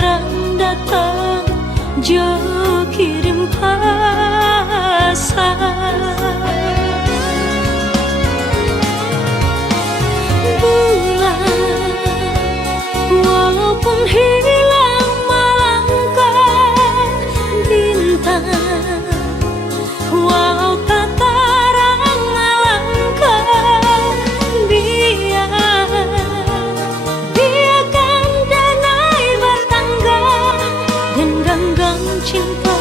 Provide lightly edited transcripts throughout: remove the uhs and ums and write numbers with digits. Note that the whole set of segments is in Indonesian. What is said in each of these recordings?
jarang datang, jo kirim pesan. Bulan walaupun hilang melangkah, bintang walau tak terang melangkah, biarkan danai bertangga dan genggang cinta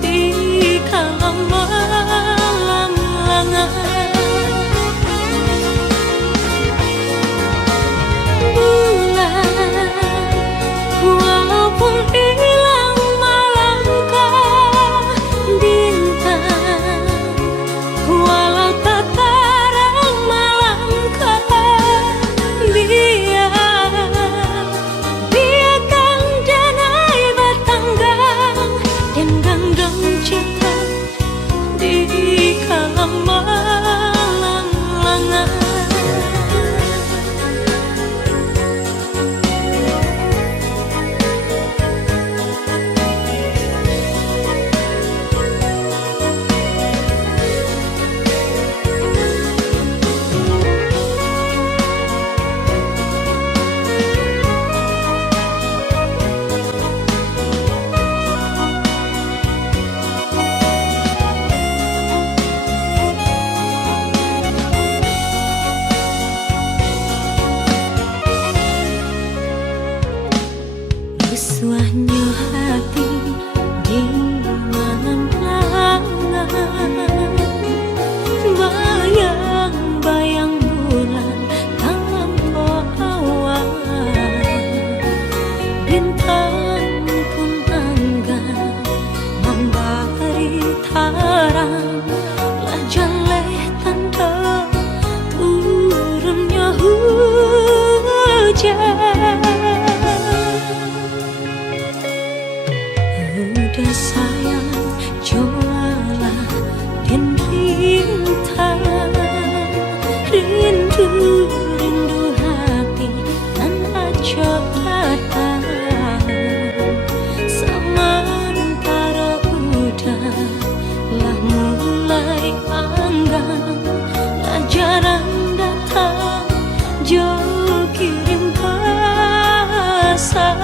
di kala malam lengang. Bulan walaupun hilang melangkah, bintang walau tak terang melangkah, biarkan danai bertangga dan genggang cinta di kala malam lengang. Suahnya hati di malam-malam, bayang-bayang bulan tanpa awan, bintang pun enggan memberi terang, lajaleh tanda turunnya hujan. Udah sayang, jualah dan rintang, rindu hati dan ajak datang. Sementara udahlah mulai anggang, lah jarang datang, jauh kirim pesan.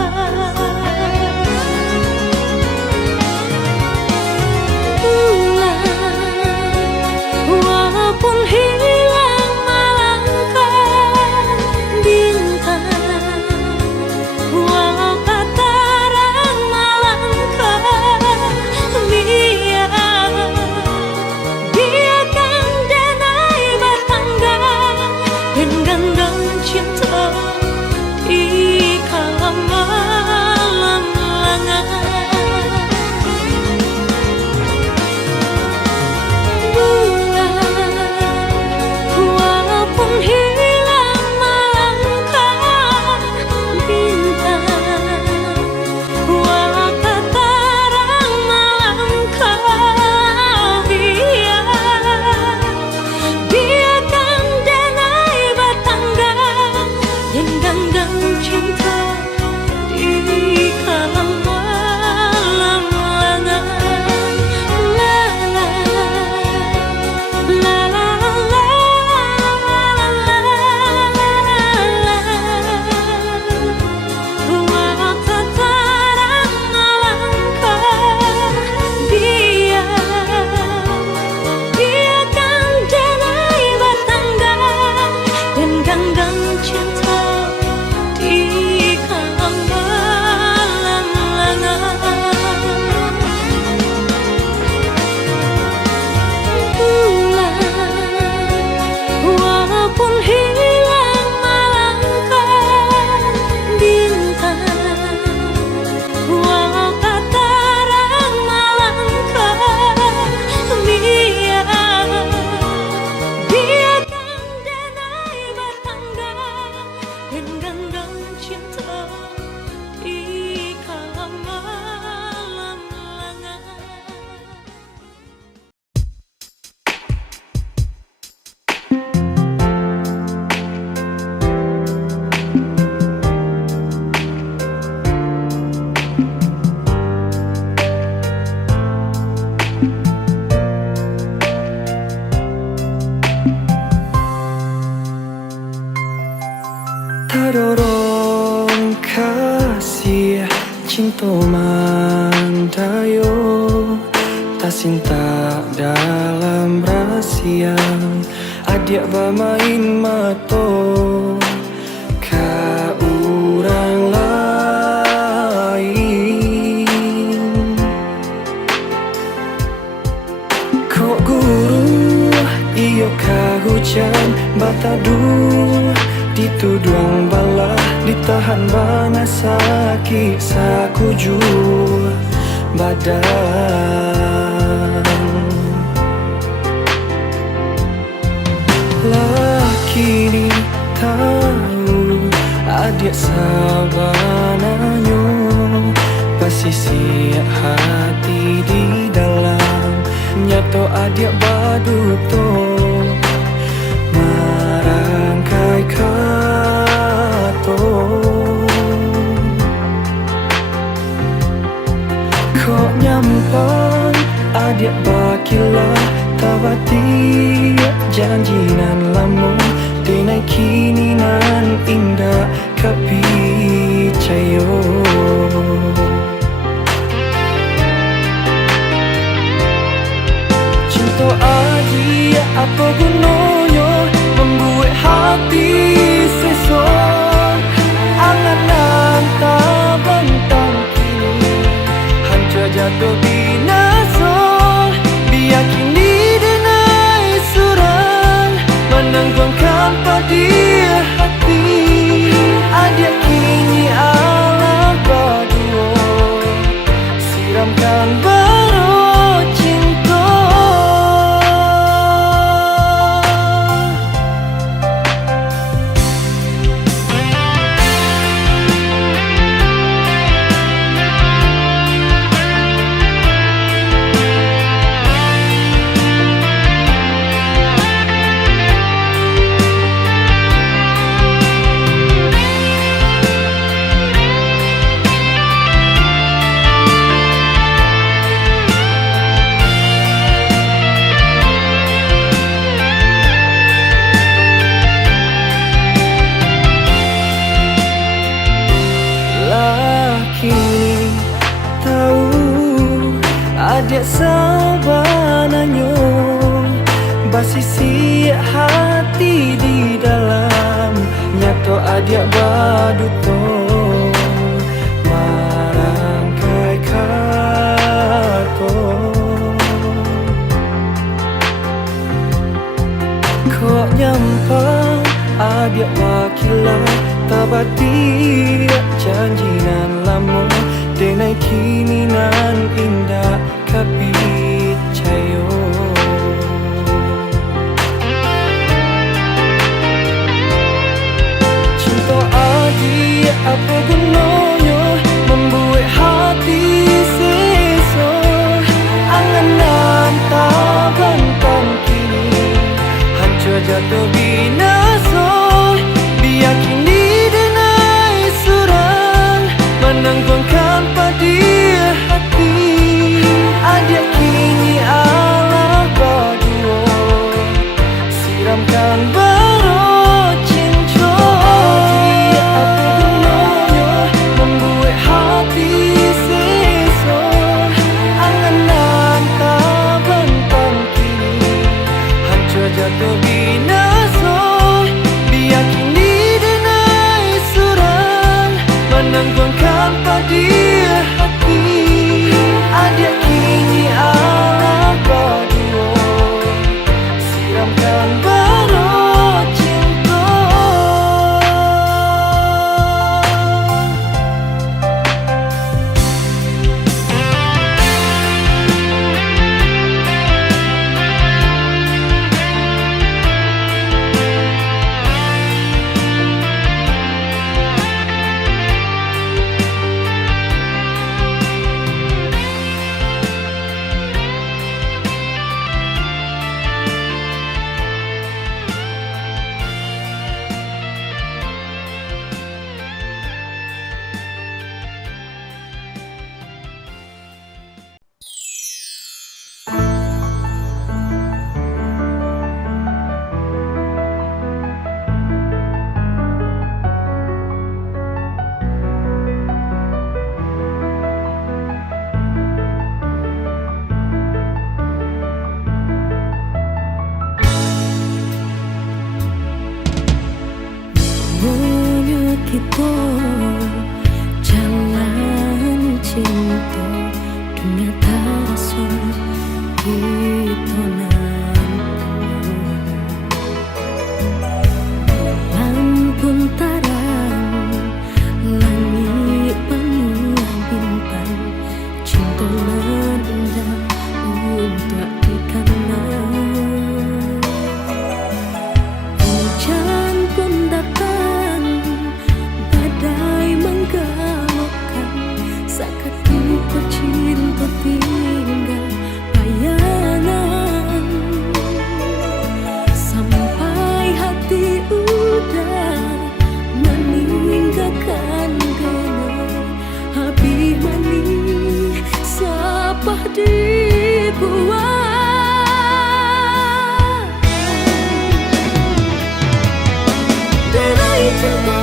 cinta mandayo, tak cinta dalam rahasia. Adik bermain mato ka orang lain. Kok guru iyo ka hujan bataduh, dituduang bala ditahan bana sakit sakuju badan. Laki ni tahu adik sabananyo, pasisi hati di dalam nyato adik baduto marangkai kato. Kok nyampan adik bakilah tabati janjinan lama denai kini nan indah kapicayo. Cinta adik apa gunanya membuat hati sesat. Angan-angan tak bentang kini hancur jatuh binasa. Biar kini denai surat menanggungkan pada hati. Adik kini Allah berdua siramkan baru cinta. Kini tahu adik sabananyo, basisi hati di dalam nyato adik baduto marangkai kato. Kok nyampang adik wakilah tabati janjinan lama denai kini nan indah kapicayo. Cinta adik apa gunanya membuat hati sesat. Angan-angan tak bentang kini hancur jatuh binasa. Biar kini denai surat menanggungkan pada hati. Adik kini Allah berdua siramkan baru cinta. Apa gunanya membuat hati sesat. Angan-angan tak bentang kini hancur jatuh binasa. kita jalani cinta dunia terasa kita pun tarang langit penuh bintang cinta nanda untuk dikenal. Hujan pun datang badai menggalaukan seketika cinta tinggal bayangan sampai hati udah meninggalkan genai habis manis sapah dibuat denai cinta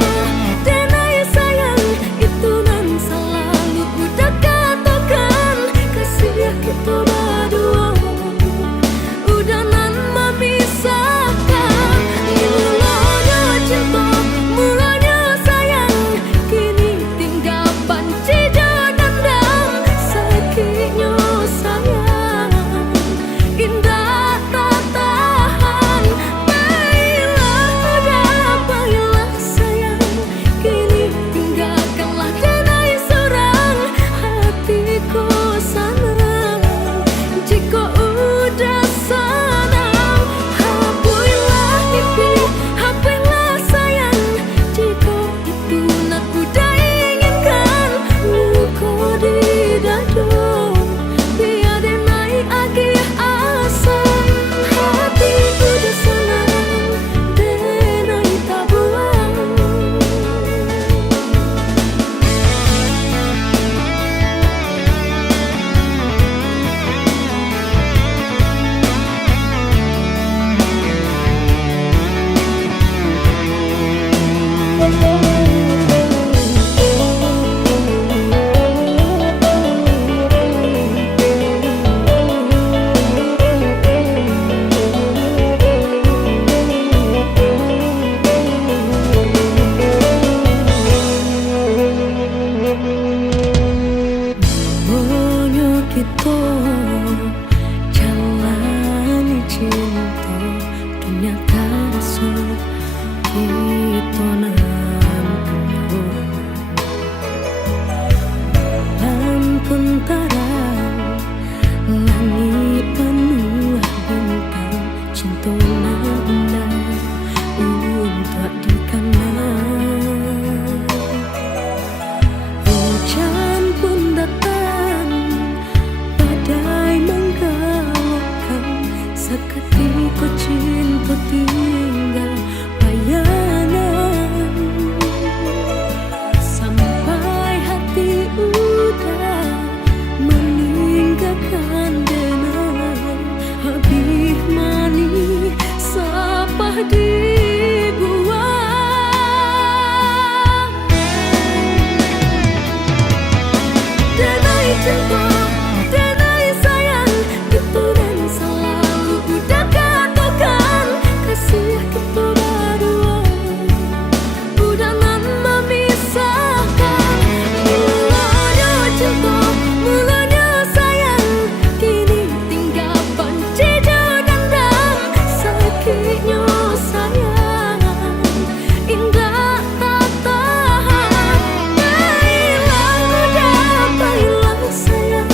denai sayang itu nan selalu udah katakan kasih kita berdua udah nan memisahkan mulanya cinta mulanya sayang kini tinggal banci dendam sakitnya sayang indah tak tahan baiklah sayang kini tinggalkanlah denai seorang hatiku sana jika udah sana hapuilah mimpi hapuilah sayang jika itu nak udah inginkan luka di dada biar denai agih asa hati udah sana denai tak buang. Maunya kita jalani cinta dunia terasa kita pun tarang langit penuh bintang cinta nanda untuk dikenal. Hujan pun datang badai menggalaukan seketika cinta tinggal bayangan sampai hati udah meninggalkan denai habis manis sapah dibuang denai cinta denai sayang itu dan selalu udah katakan kasih kita berdua udah nan memisahkan mulanya cinta mulanya sayang kini tinggal banci dendam sakitnya sayang indah tak tahan baiklah sayang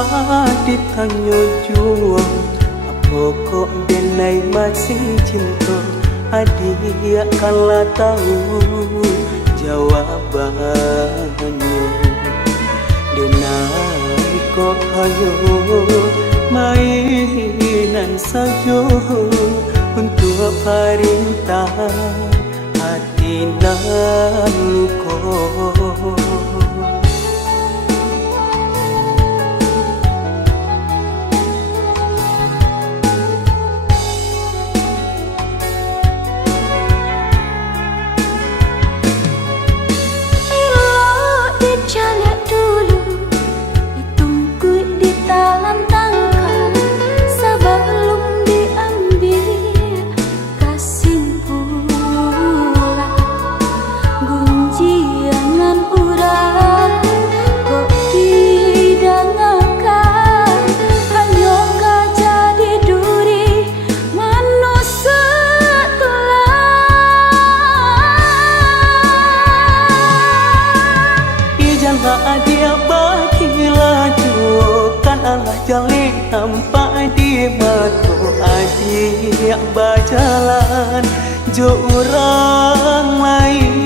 Usah ditanya jua, apa kok denai masih cinta? Adik kanlah tahu jawabannya. Denai kok hanya mainan saja untuk perintah hati nan luka. Dia bagi laju kan Allah jalin nampak di mata. Adik berjalan jo orang lain.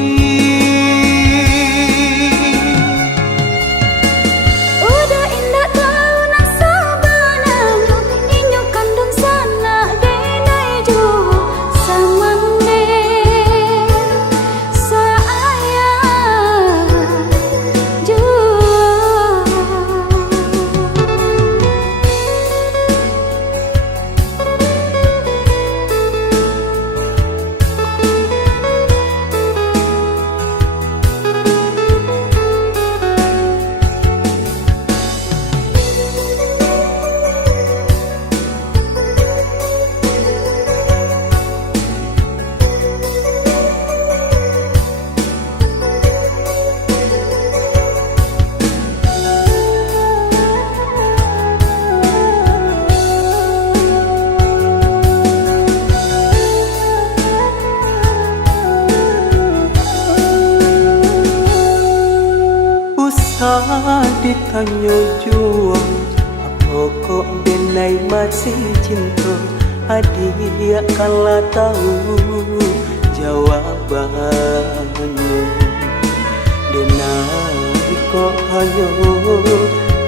Udah indah tahu nak sabananya inyo kandung sana denai jo samande sayang jo. Usah ditanya jua, apa kok denai masih cinta? Adik kanlah tahu jawabannya. Denai kok hanya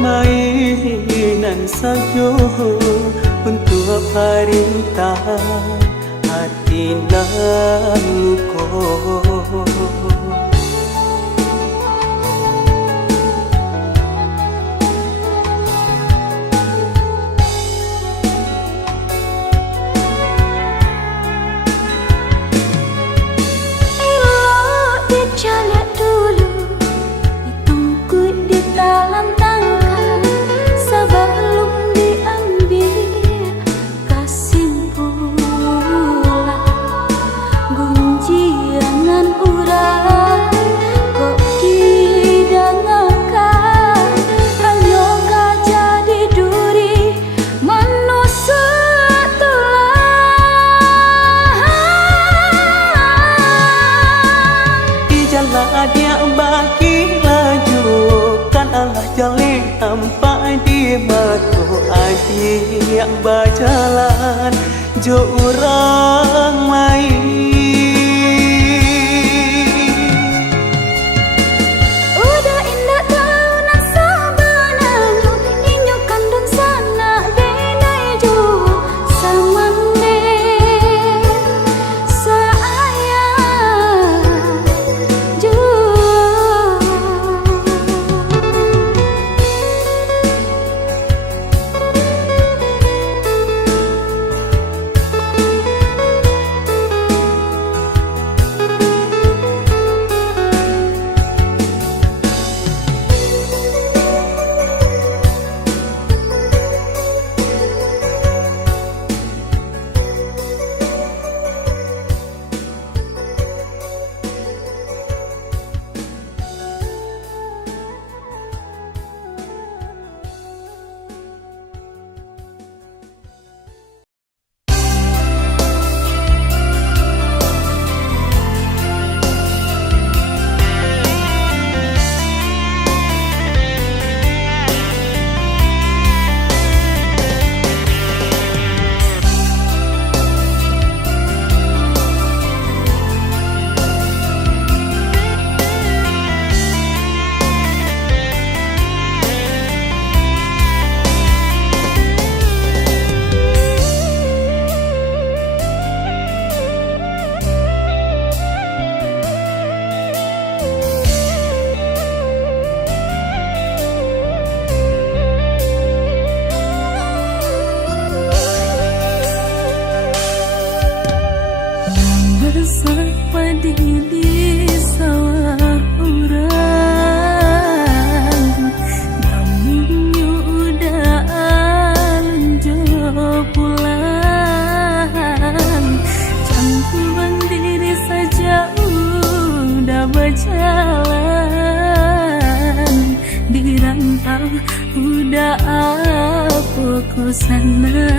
mainan saja untuk perintah hati nan luka. Jalak dulu ditunggu di dalam tangka sebelum diambil kesimpulan. Gunjiangan urang kok didengarkan hanya gak jadi duri menusuk tulang. Dia bagi laju kan Allah jalin nampak di mata. Adik berjalan jo orang lain. Udah indah tahu nak sabananya inyo kandung sana denai jo samande sayang jo. di sawah urang, namun udah alunjo pulang. Campuran diri saja udah berjalan, di rantau udah apa ku sana.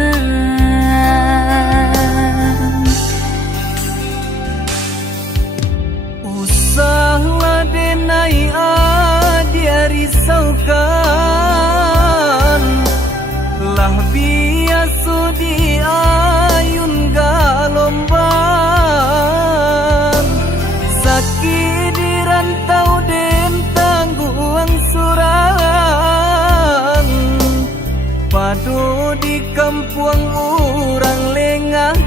Usahlah denai dia risaukan, lah biasa di ayun galomban. Sakit di rantau den tangguang surang, padu di kampung orang lengahkan.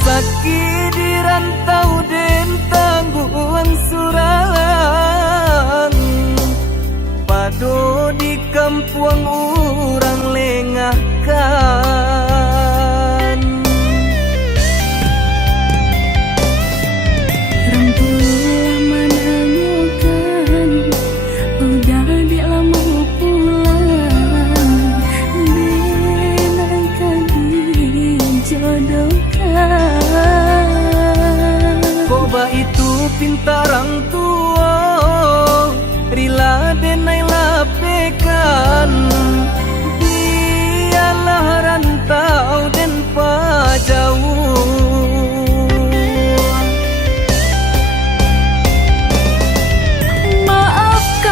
Sakit di rantau den tangguang surang, padu di kampung orang lengahkan. Rangkulah menanyakan, udah dilama pulang, denaikan dijodohkan. Koba itu pintarang tua, rila denai lapekan. Dialah rantau den pajauh. Maafkan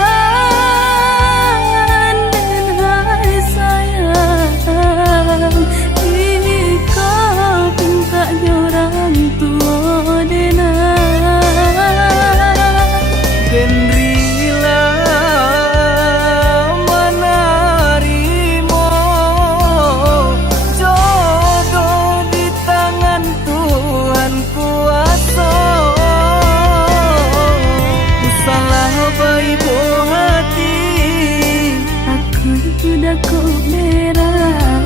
dan hai sayang, ini kau pintanya orang tua denai. Den rila menerimo jodoh di tangan Tuhan kuasa. Salah baik hati, Aku sudah kau merah,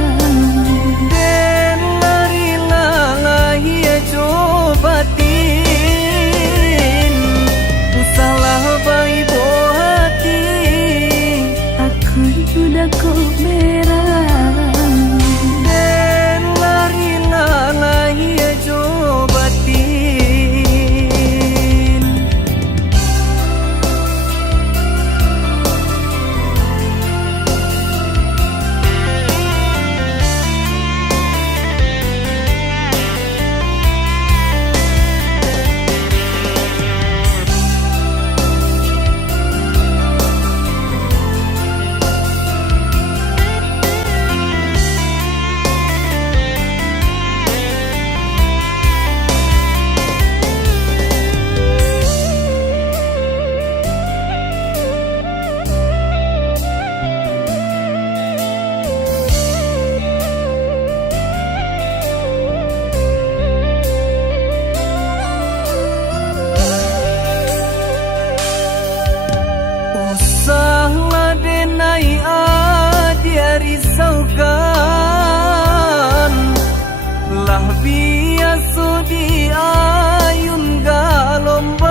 den larilah lahia cobatin. Salah baik hati, aku sudah kau merah. den larilah lahia cobatin. Usahlah denai dia risaukan, lah biasa di ayun galomban.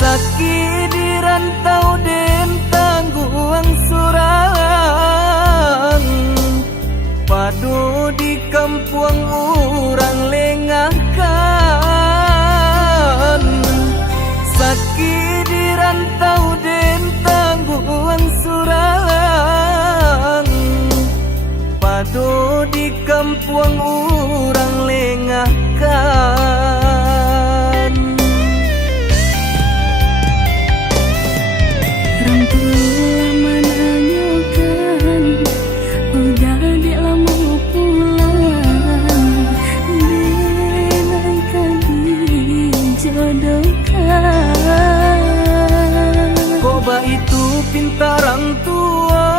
Sakit di rantau den tangguang surang, padu di kampung orang lengahkan. Sakit di rantau den tangguang surang, padu di kampung orang lengahkan. Rangkulah menanyakan, udah dilama pulang, denaikan dijodohkan. Koba itu pintarang tua,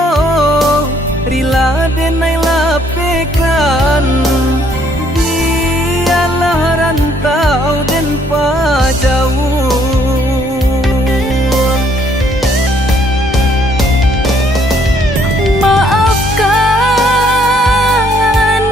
rila denai lapekan. Dialah rantau den pajauh. Maafkan dan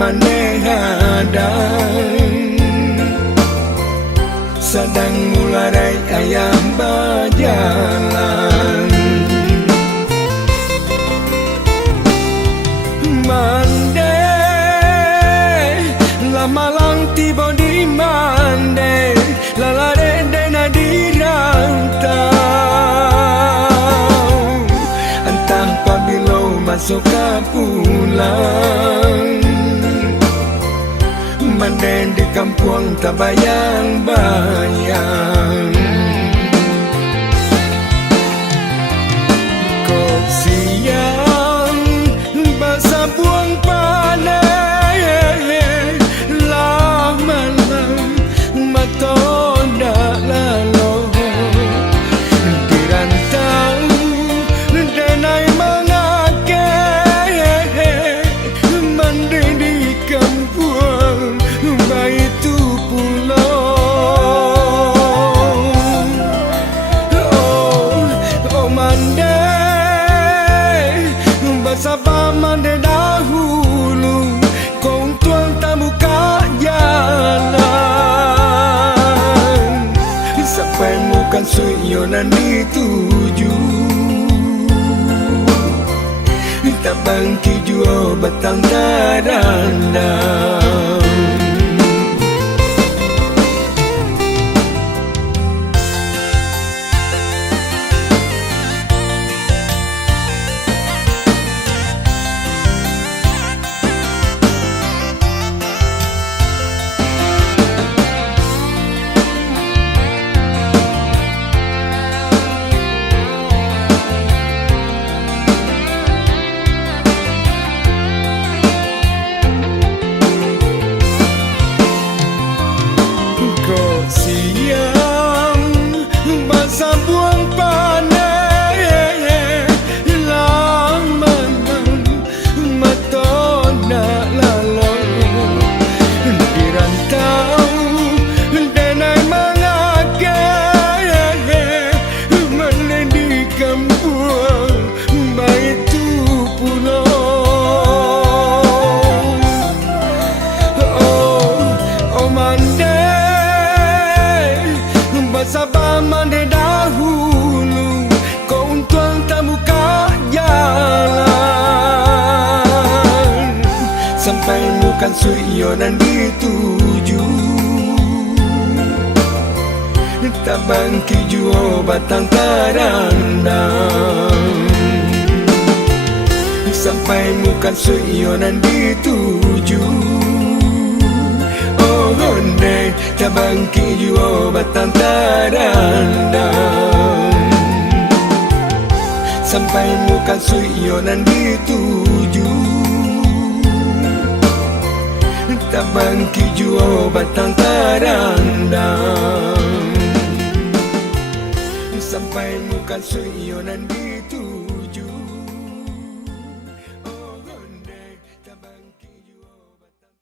manehadang sedang mularai ayam berjalan. Mande lama lang tiba di mande lalare dena dirantau entah pabilo masuk ke pulang. Mande di kampung tak bayang-bayang. Kok siang basah buang panen lah malam mata dak lalu dirantau denai mengake mandi di kampung baitu pulau. Oh mandi basah mandi dahulu kong tuang tak buka jalan sampai mukan suyonan dituju tak bangki jua batang darandang. Sabar mandi dahulu kau tuang tak buka jalan sampai mukan suyonan dituju tak bangki jua batang tarandang sampai mukan suyonan dituju. Gonde tak bangki jua batang tarandang sampai muka suyonan dituju tak bangki jua batang tarandang sampai muka suyonan dituju. Gonde tak bangki jua batang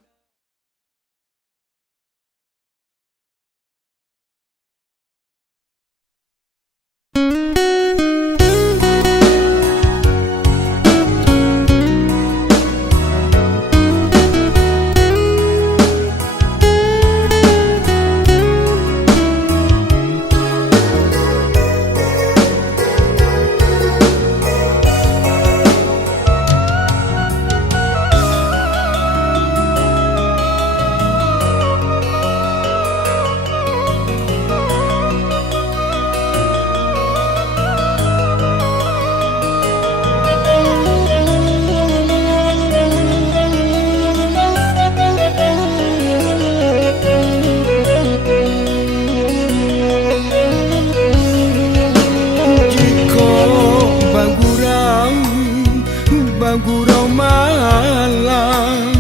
gurau malam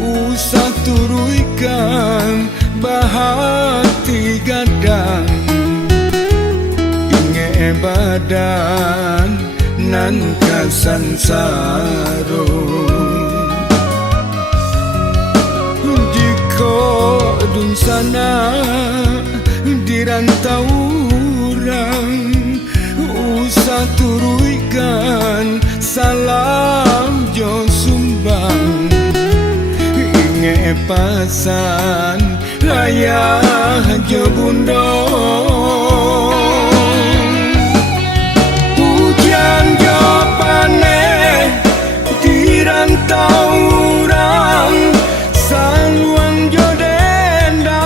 usah turuikan bahati gadang inge badan nan kasansaro jika dun sana dirantau orang usah turuikan salam jo sumbang pasan ayah jo bundo. Hujan jo panen di rantau orang, saluang jo dendang,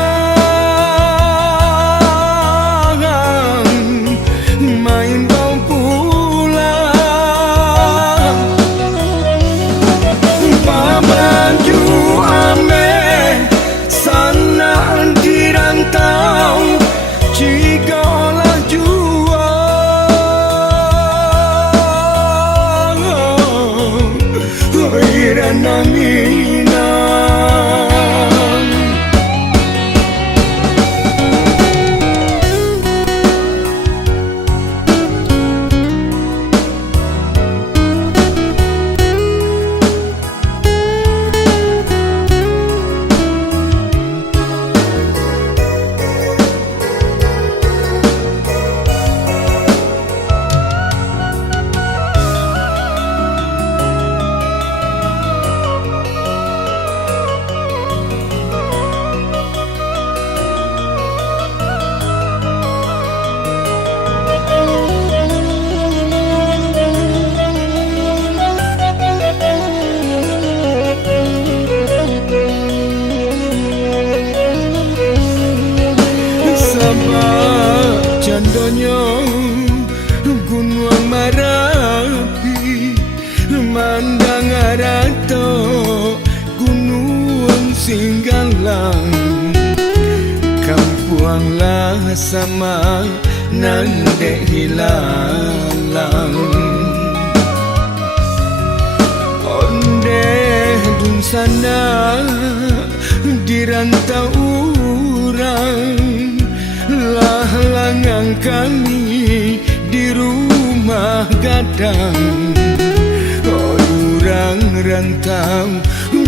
main bau pulang. Pabaju ame sana di rantau, jika olah jua irana minang. Condonyo gunung Marapi, mandang arato gunung Singgalang, kampuanglah sama nande hilalang. Onde dun sana di rantau urang, lah langang kami di rumah gadang. Orang rantau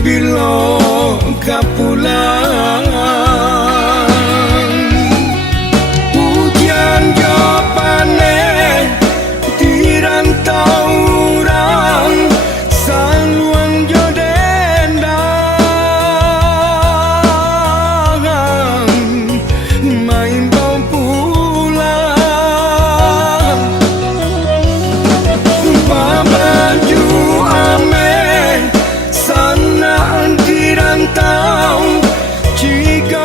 bilo kapulang. Hujan jo panen di rantau orang, saluang jo dendang, main bau pulang. Pabaju ame sana di rantau, jika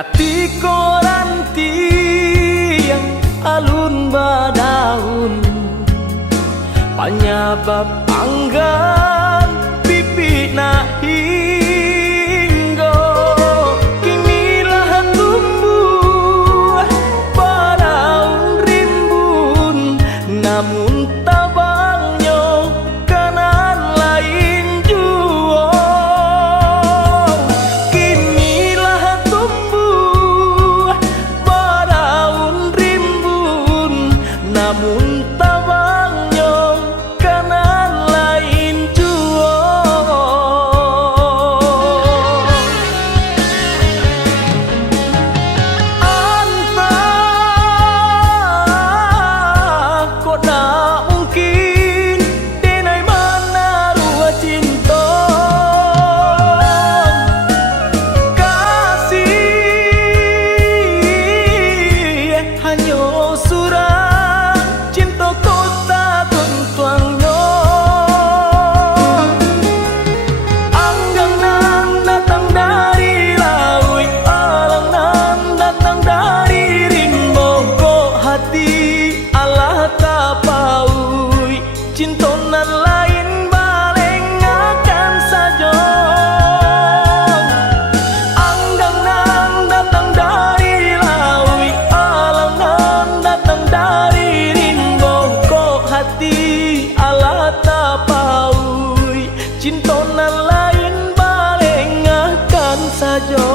Katiko ranti yang alun badaun, penyebab anggan pipi na hinggo. Kinilah tumbuh badaun rimbun, namun tabangnya kanan lain jua. Kinilah tumbuh badaun rimbun, namun tabangnya kanan lain jua. Antah kok tak mungkin denai mana rua cinta. Kasih hanya surang cinta kota tuntuangnya. Anggang nan datang dari laut, alang nan datang dari rimbo. Kok hati Allah tapaui, cinta nan lain baleng akan saja. Anggang nan datang dari laut, alang nan datang dari rimbo. Kok hati Allah tapaui, cinta nan lain baleng akan saja.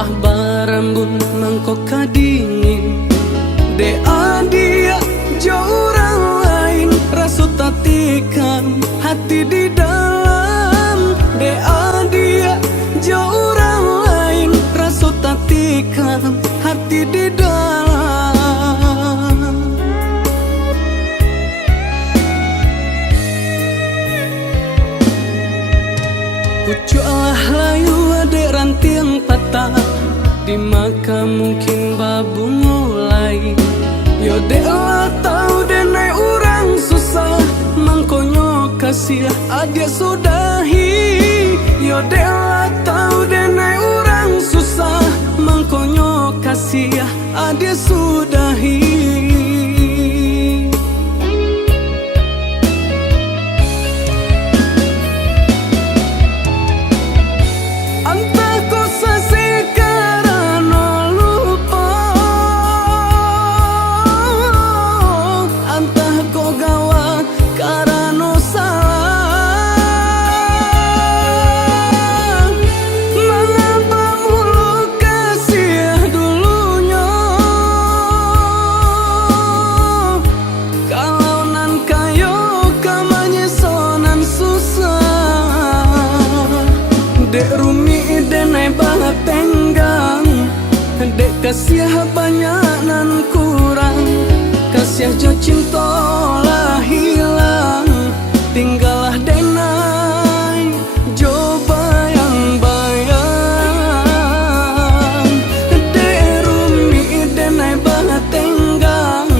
lah barambun mangko kadingin. De adia jo orang lain rasut tatikan hati di dalam. De adia jo orang lain rasut tatikan hati di dalam. Pucuklah layu adek ranting patah di maka mungkin babu mulai. Yo dek lah tau denai orang susah mangkonyo kasih adik sudahi. Yo dek lah tau denai orang susah mangkonyo kasih adik sudahi. Dek rumi denai banget tenggang, dek kasih banyak nan kurang, kasih jo cinta lah hilang, tinggallah denai jo bayang-bayang. Dek rumi denai banget tenggang,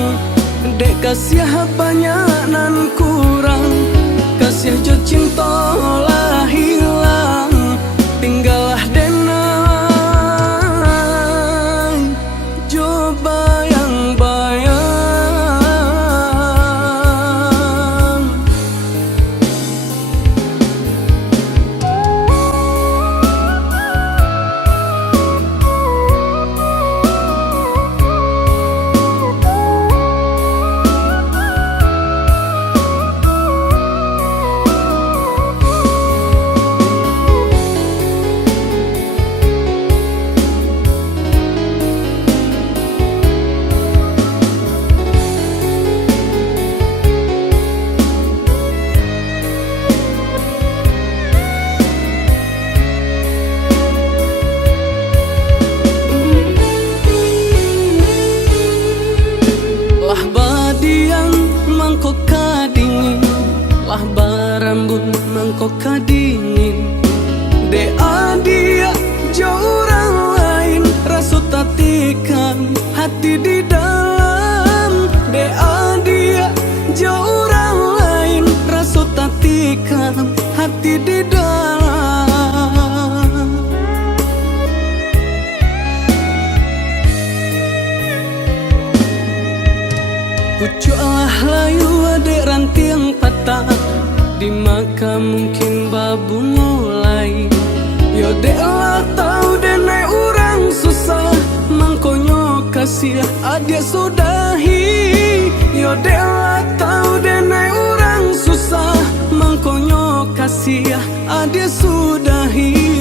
dek kasih banyak nan kurang, kasih jo cinta lah hilang, tinggallah denai jo bayang-bayang. Lah badiang mangko kadingin, lah barambun mangko kadingin. De adia jo orang lain rasut tatikan hati di dalam. De adia jo orang lain rasut tatikan hati di dalam. Pucuklah layu adek ranting patah di maka mungkin babu mulai. Yo dek lah tau denai orang susah mangkonyo kasih adik sudahi. Yo dek lah tau denai orang susah mangkonyo kasih adik sudahi.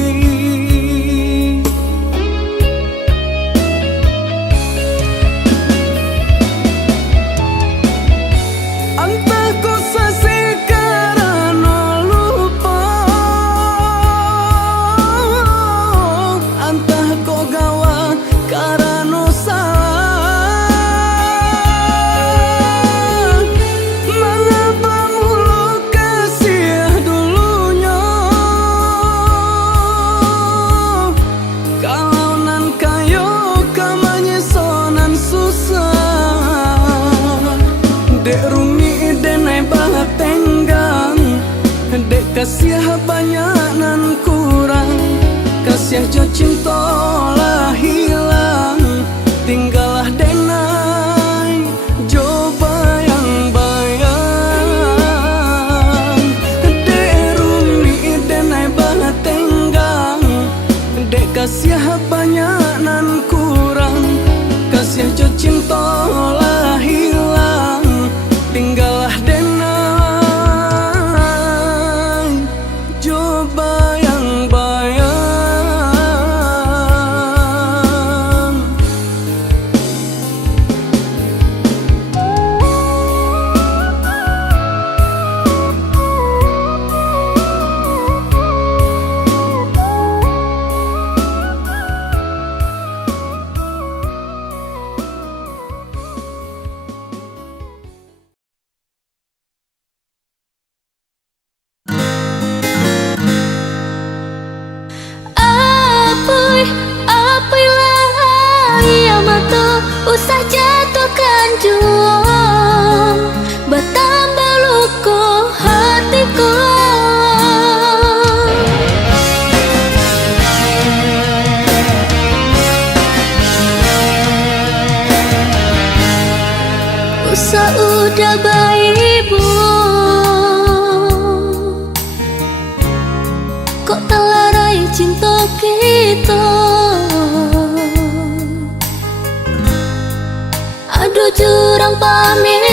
Dek rumi denai banget tenggang, dek kasih banyak nan kurang, kasih jo cinta lah hilang, tinggallah denai jo bayang-bayang. Dek rumi denai banget tenggang, dek kasih banyak nan kurang, kasih jo cinta lah hilang, tinggallah denai jo bayang-bayang.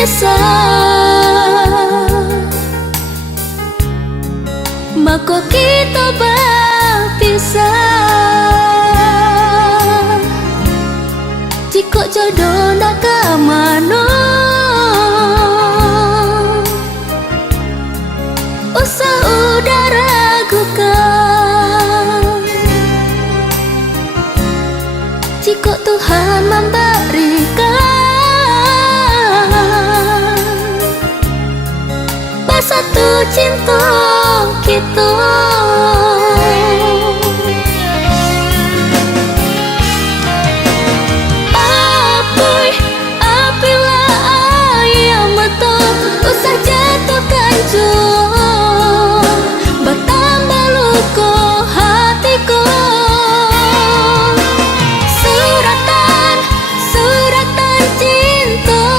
biasa, maka kita berpisah. Jika jodoh ndak kemana, usah udah ragukan. Jika Tuhan memberikan bersatu cinta kita. Usah jatuhkan jauh, bertambah luka hatiku. Suratan, suratan cinta,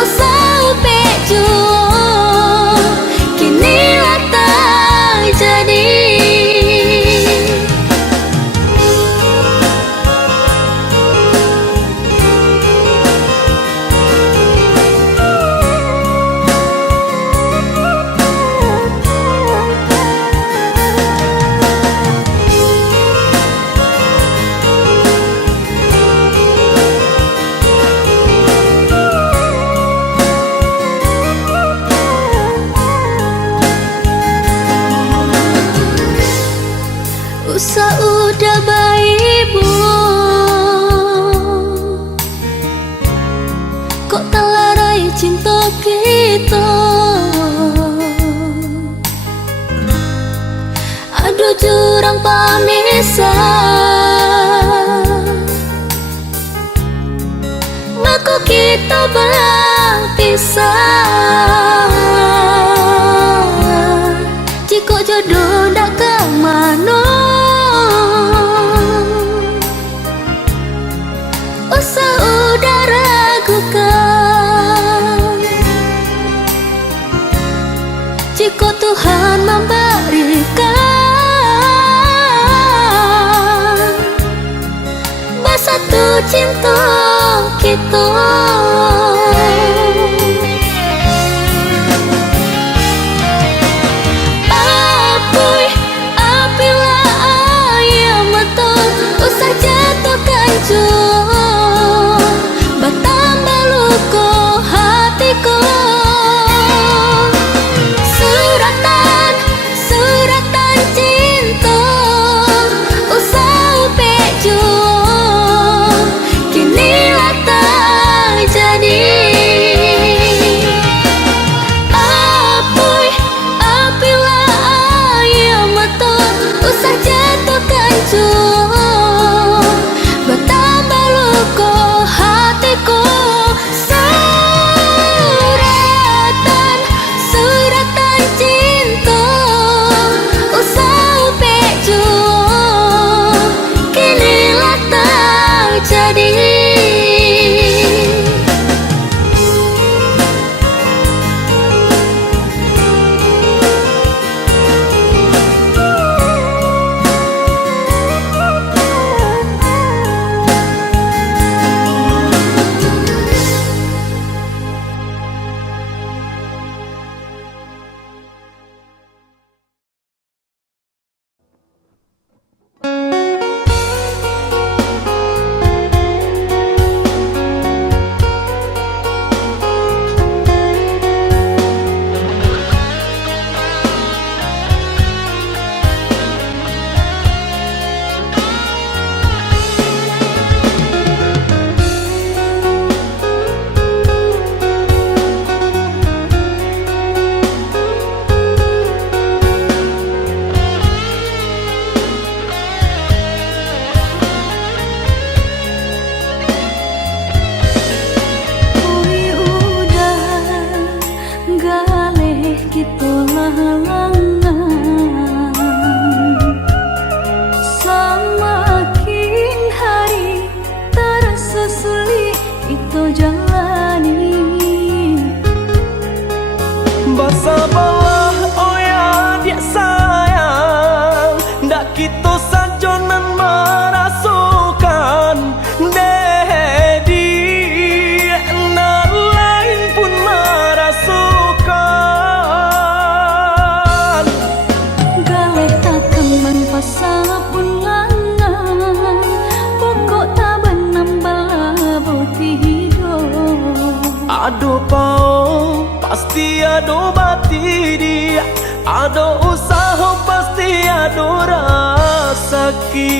usah upek jauh, kinilah tak jadi. Usah udah baik bu, kok terlarai cinta kita. Aduh jurang pemisah, maka kita berpisah. Jika jodoh ndak kemana, usah udah ragukan. Jika Tuhan memberikan bersatu cinta kita. Usah jatuhkan jauh, bertambah luka hatiku. Suratan, suratan cinta, usah upek jauh, kinilah tak jadi. Apilah air mata, usah jatuhkan jauh, bertambah luka hatiku. Suratan, suratan cinta, usah upek jauh, kinilah tak jadi. Bersabarlah oh ya dia sayang, ndak kita sajonan merasukan dedi na lain Ado pao pasti ado bati dia, ado usaha pasti ado rasaki.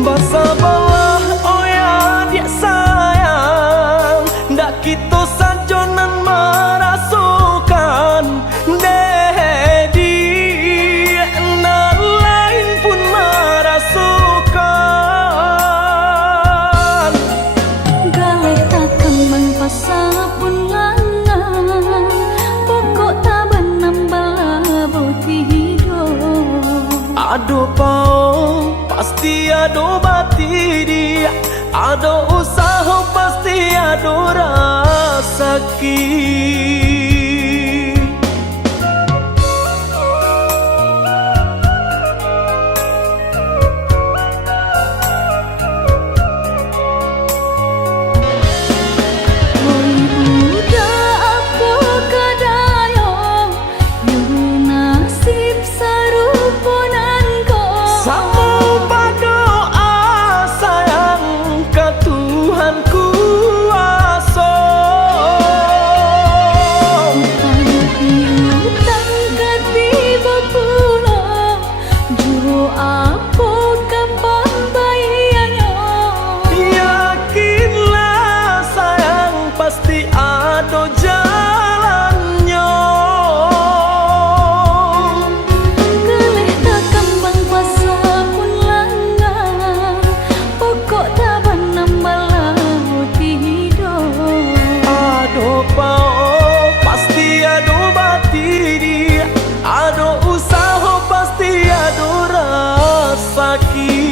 Bersabarlah oh ya dia sayang, ndak kita sajonan merasukan dedi, nan lain pun merasukan. Galih tak kembang pasal pun langan, pokok tak benambah boti hidup. Ado pao pasti ado bati dia, ado usaha pasti ado rasaki. Pasti ada jalannya. Geleh tak kembang pasal pun langan, pokok tak benambah boti hidup. Ado pao pasti ado bati dia, ado usaha pasti ado rasaki.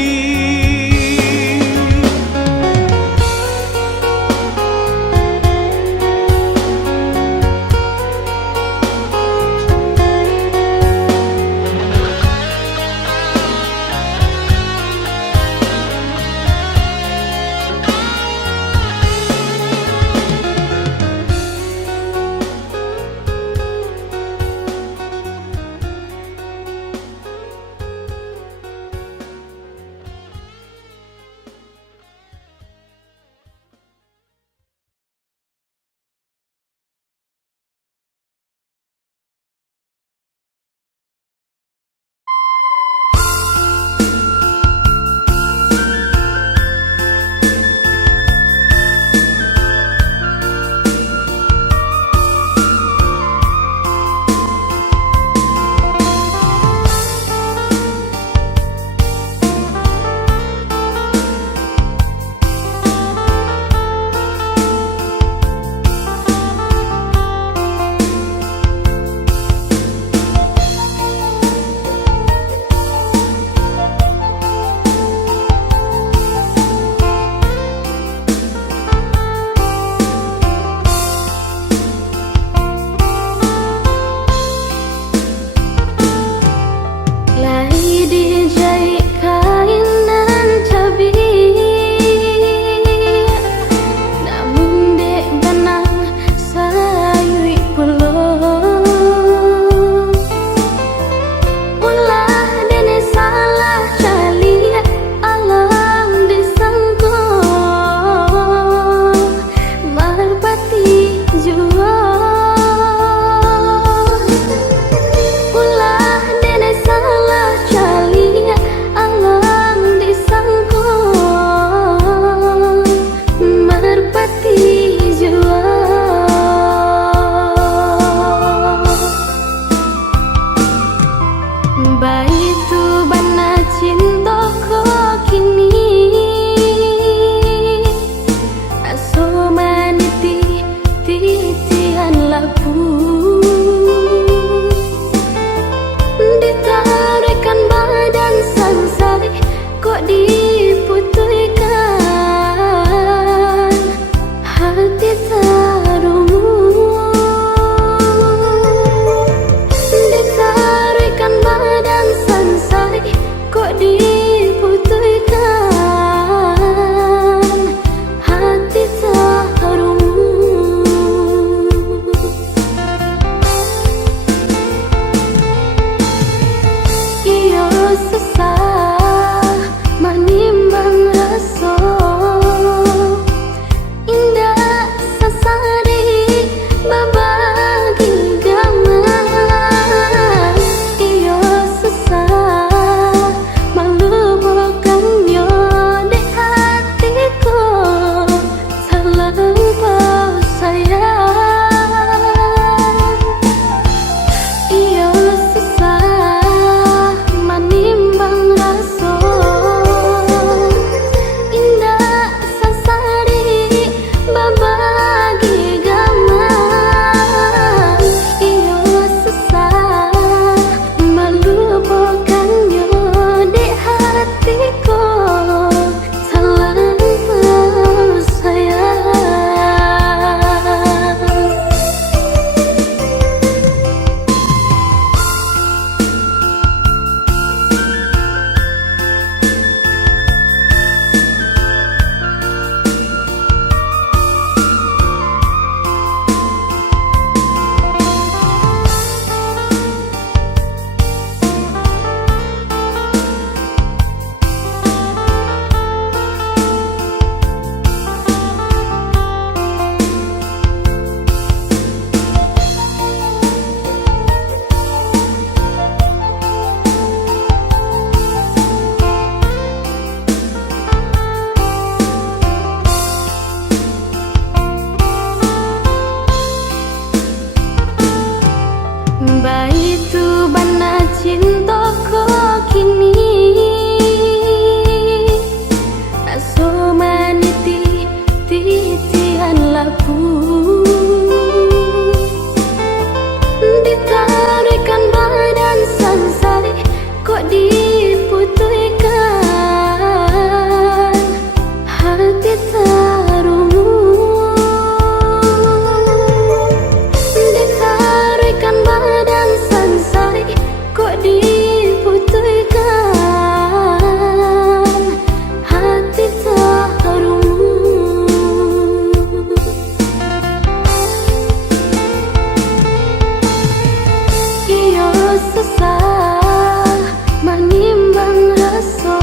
susah manimbang rasa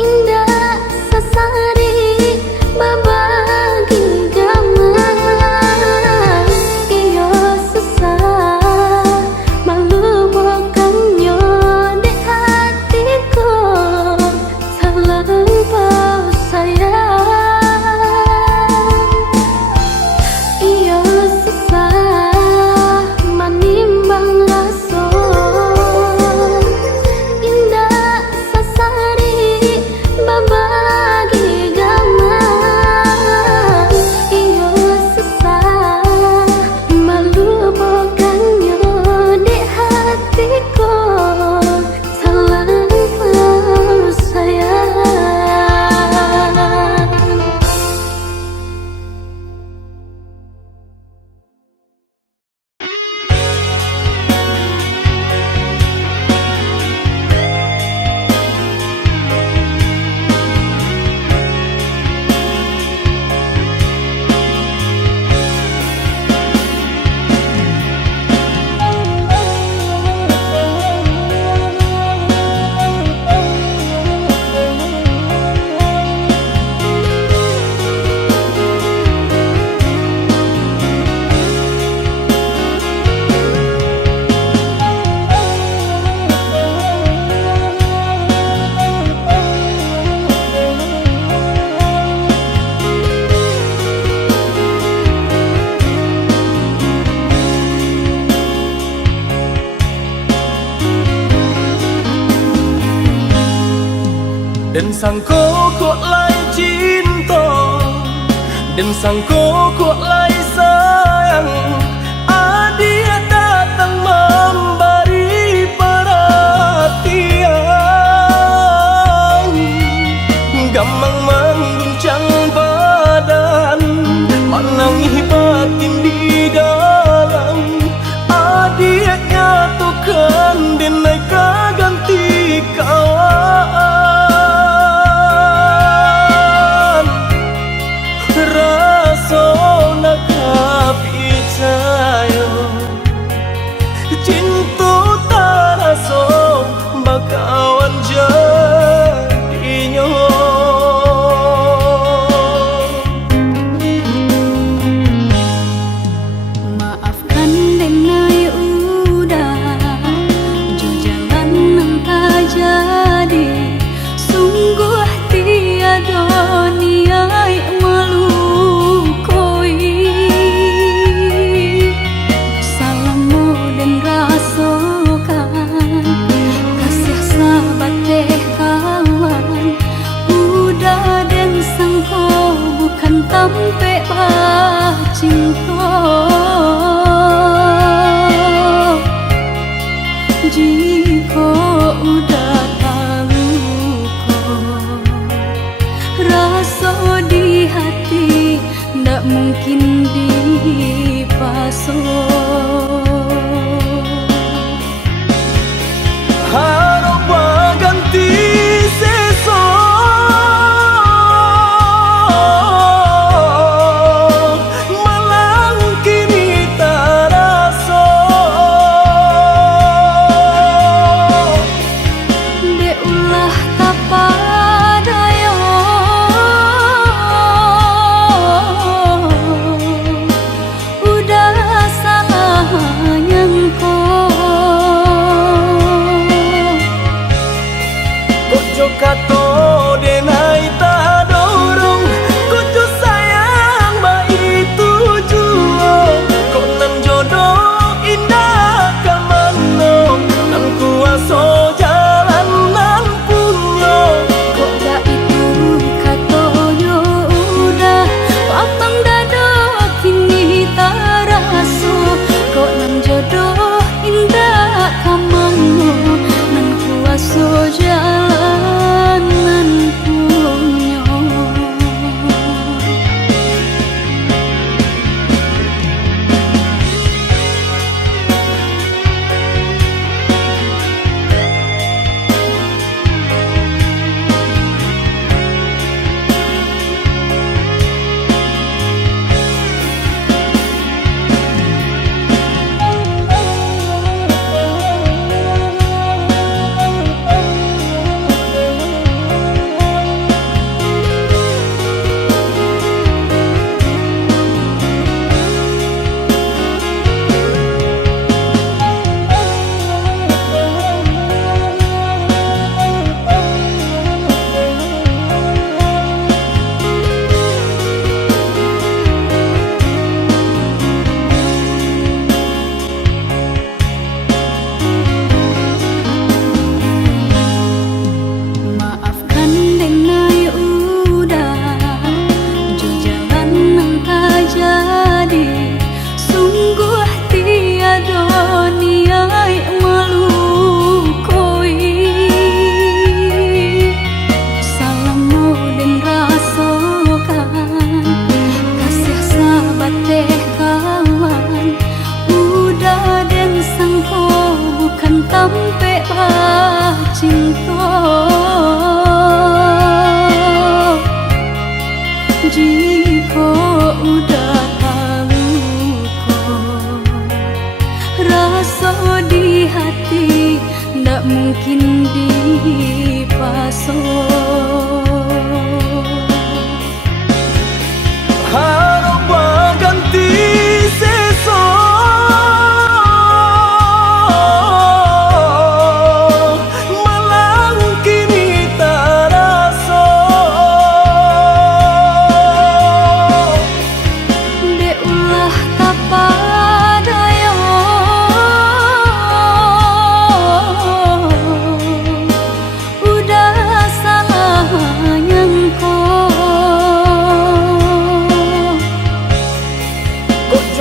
indah sasari babagi gaman iyo susah malu bukannya di hatiku terlampau sayang iyo susah manimbang rasa indah sasari babagi gaman iyo susah malu bukannya di hatiku terlampau sayang. Dan sang kok lai cinta, dan sang kok lai sayang, dia datang memberi perhatian, gamang mengguncang badan, menangi batin di dalam, dia nyatukan denai ganti kawan. Rasona kapicayo cinta taraso bakawan jadinya. Maafkan denai udah jo jalan nang tak jadi, sungguh tiada niat melukoi. Salamu dan rasakan kasih sahabat teh kawan, udah dan sangko bukan tampe bah cinta. Jika udah tahu kok rasa di hati ndak mungkin dipasok. Harap ganti sesok, malang kini taraso. De ulah kapadayo udah salah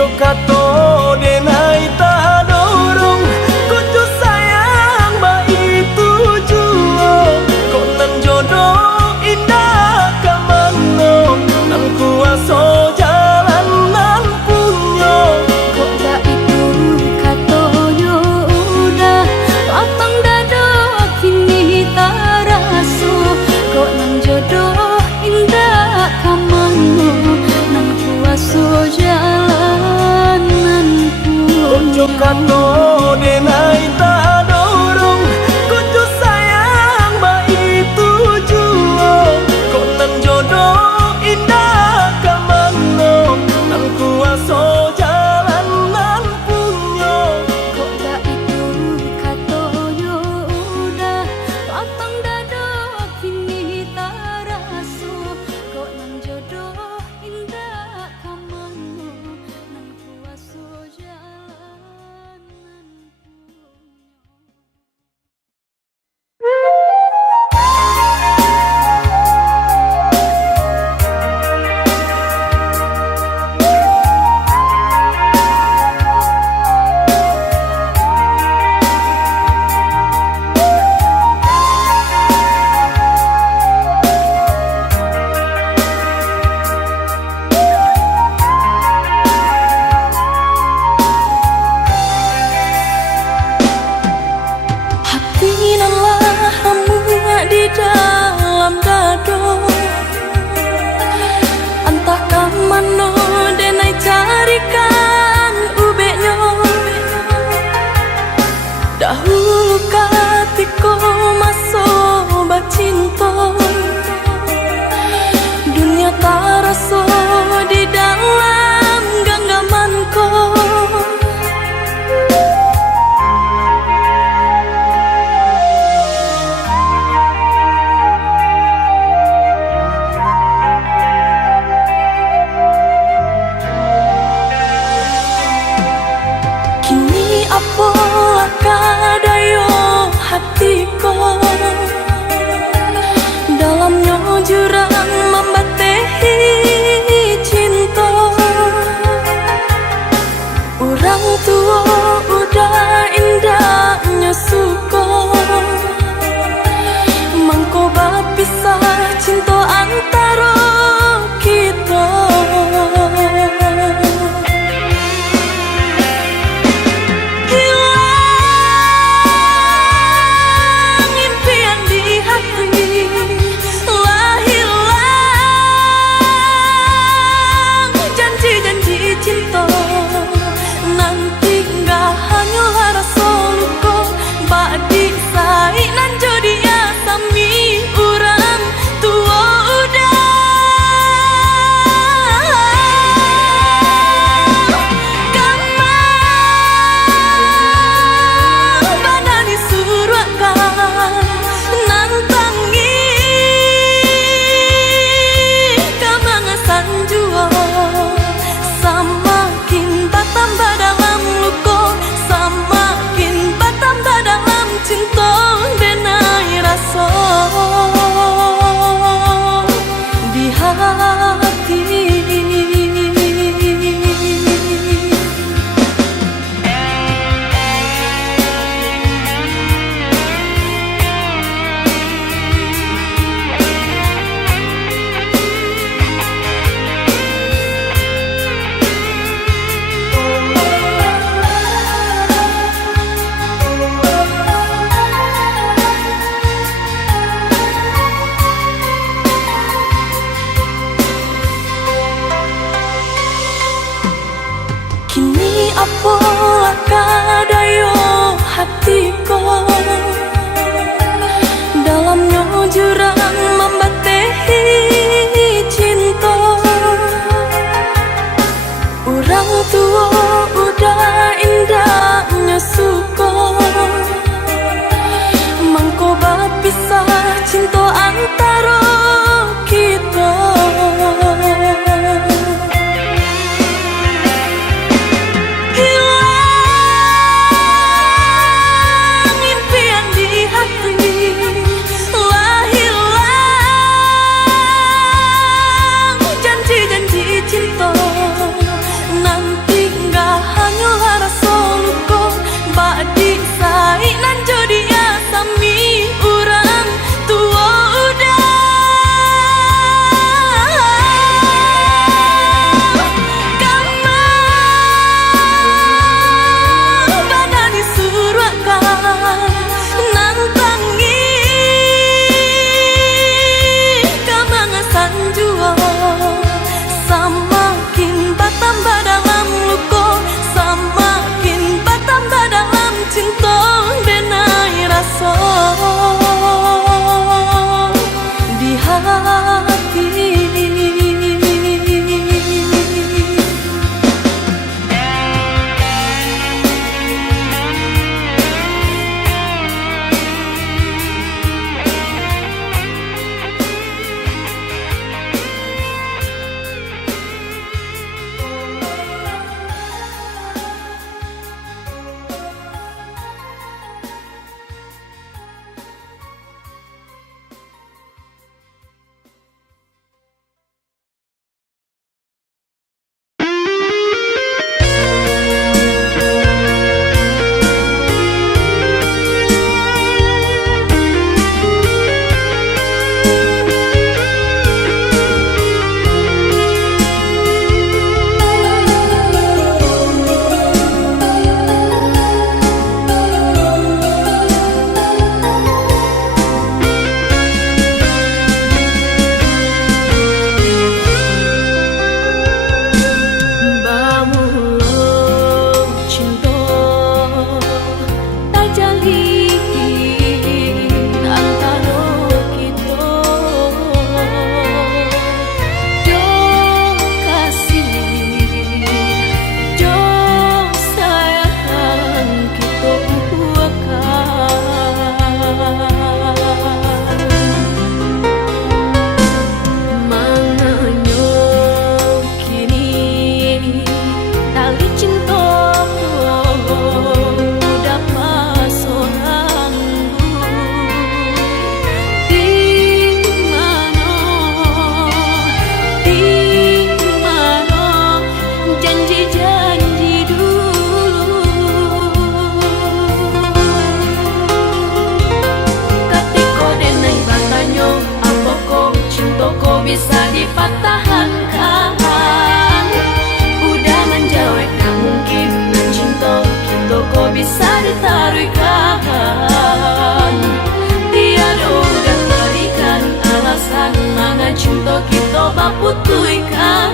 Ojo kato denai tak dorong, kucu sayang ba itu juo. Kok nan jodoh indah kamano, nan kuaso jalan nan punyo. Kok gak itu katonyo udah lapang dado kini tak raso. Kok nang jodoh indah kamano, nang kuaso jalan nan Ojo punyo. kato denai tak dorong, kucu sayang ba itu juo. Kok nan jodoh indah kamano, nan kuaso jalan nan punyo. Kok gak itu katonyo udah lapang dado kini tak raso. Kok nang jodoh indah kamano, nang kuaso jalan nan punyo. Hati nan lahamnya di dalam dado, entah kamano denai carikan ubeknya. Dahulu katiko masuk bacinto, dunia taraso di dalam genggamanku. Kini apa kadayo hatiku, dalamnya jurang membatehi cinta. Orang tua udah indahnya suka, mangko bapisah cinta antara kita. Hilang impian di hati, lah hilang janji-janji cinta. Nanti nggak hanya rasa luka, badi sai nan jodi asami urang tua udah. Kamang badani surwakan nantangi, kamang sanjua samakin bertambah dalam luka, samakin bertambah dalam cinta denai rasa di hati. Kini apa kadayo hatiku, dalamnya jurang membatehi cinta. Orang tua udah indahnya suka, mangko bapisah cinta antara kita. Hilang impian kali cinta udah pas orang di mana janji-janji dulu ketika denai batanyo apa kok cinta kok bisa dipatahkan udah menjauh tak mungkin cinta kita kok bisa ditaruhkan tiada udah berikan alasan manga cinta kita baputuikan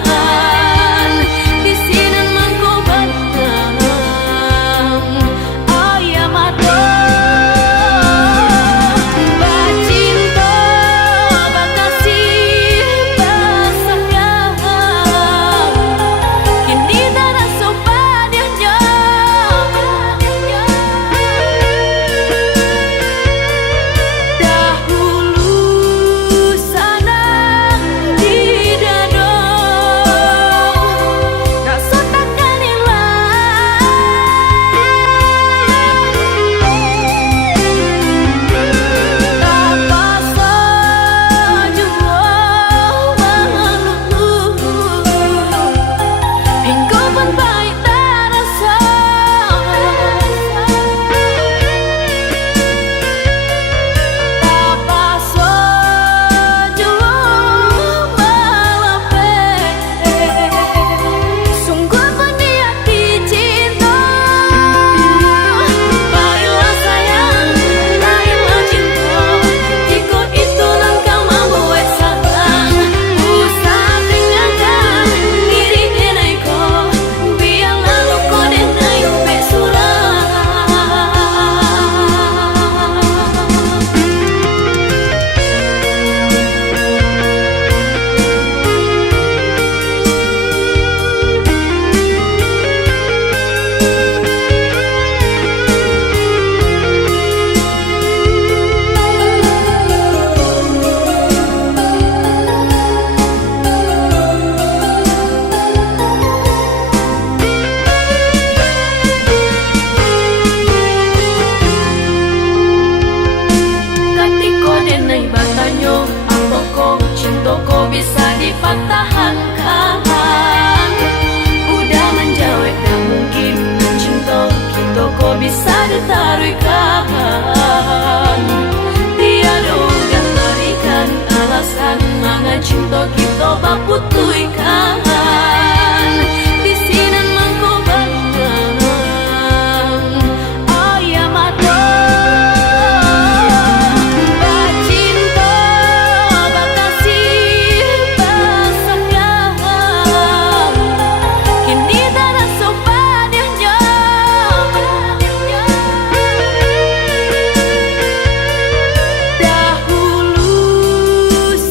di sini mangko batang ayam mata bacinta bakasih basahnya kini tak rasa padanya dahulu sana di dada rasa takkan hilang tak sajua malu hingga pun baik terasa tak sajua malu sungguh pun di hati cinta marilah sayang marilah cinta jika itu langkah mampu salah usah tinggalkan diri denai ko biar lalu ko denai besurah ketika denai batanyo apa kok cinta kok bisa dipatahkan udah menjauh tak mungkin cinta kita kok bisa ditaruhkan tiada udah berikan alasan manga cinta kita baputuikan di sini mangko batang ayam mata bacinta bakasih basahnya kini tak rasa padanya dahulu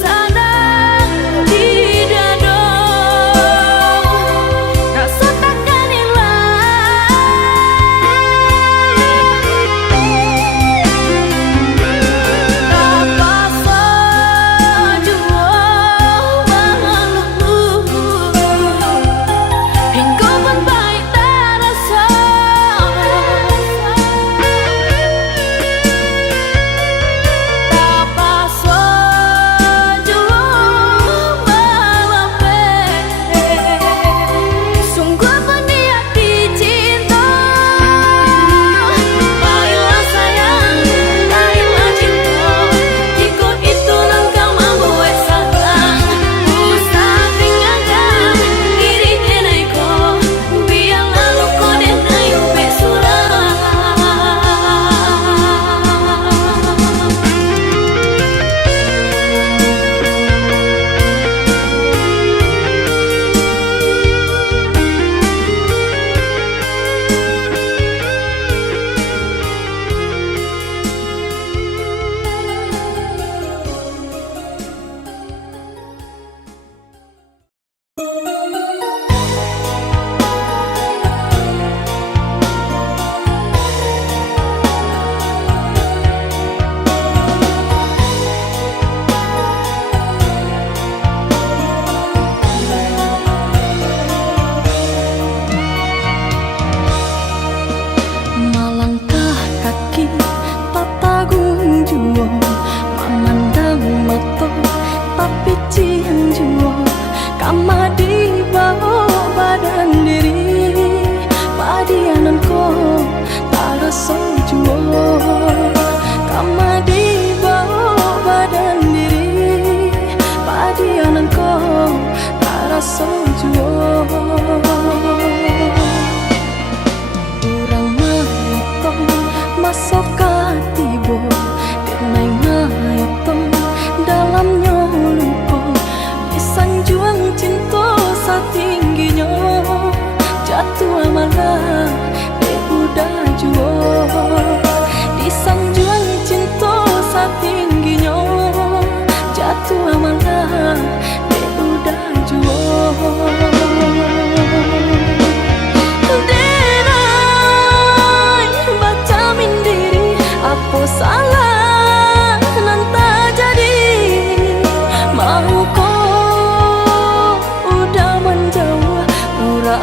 sana di dada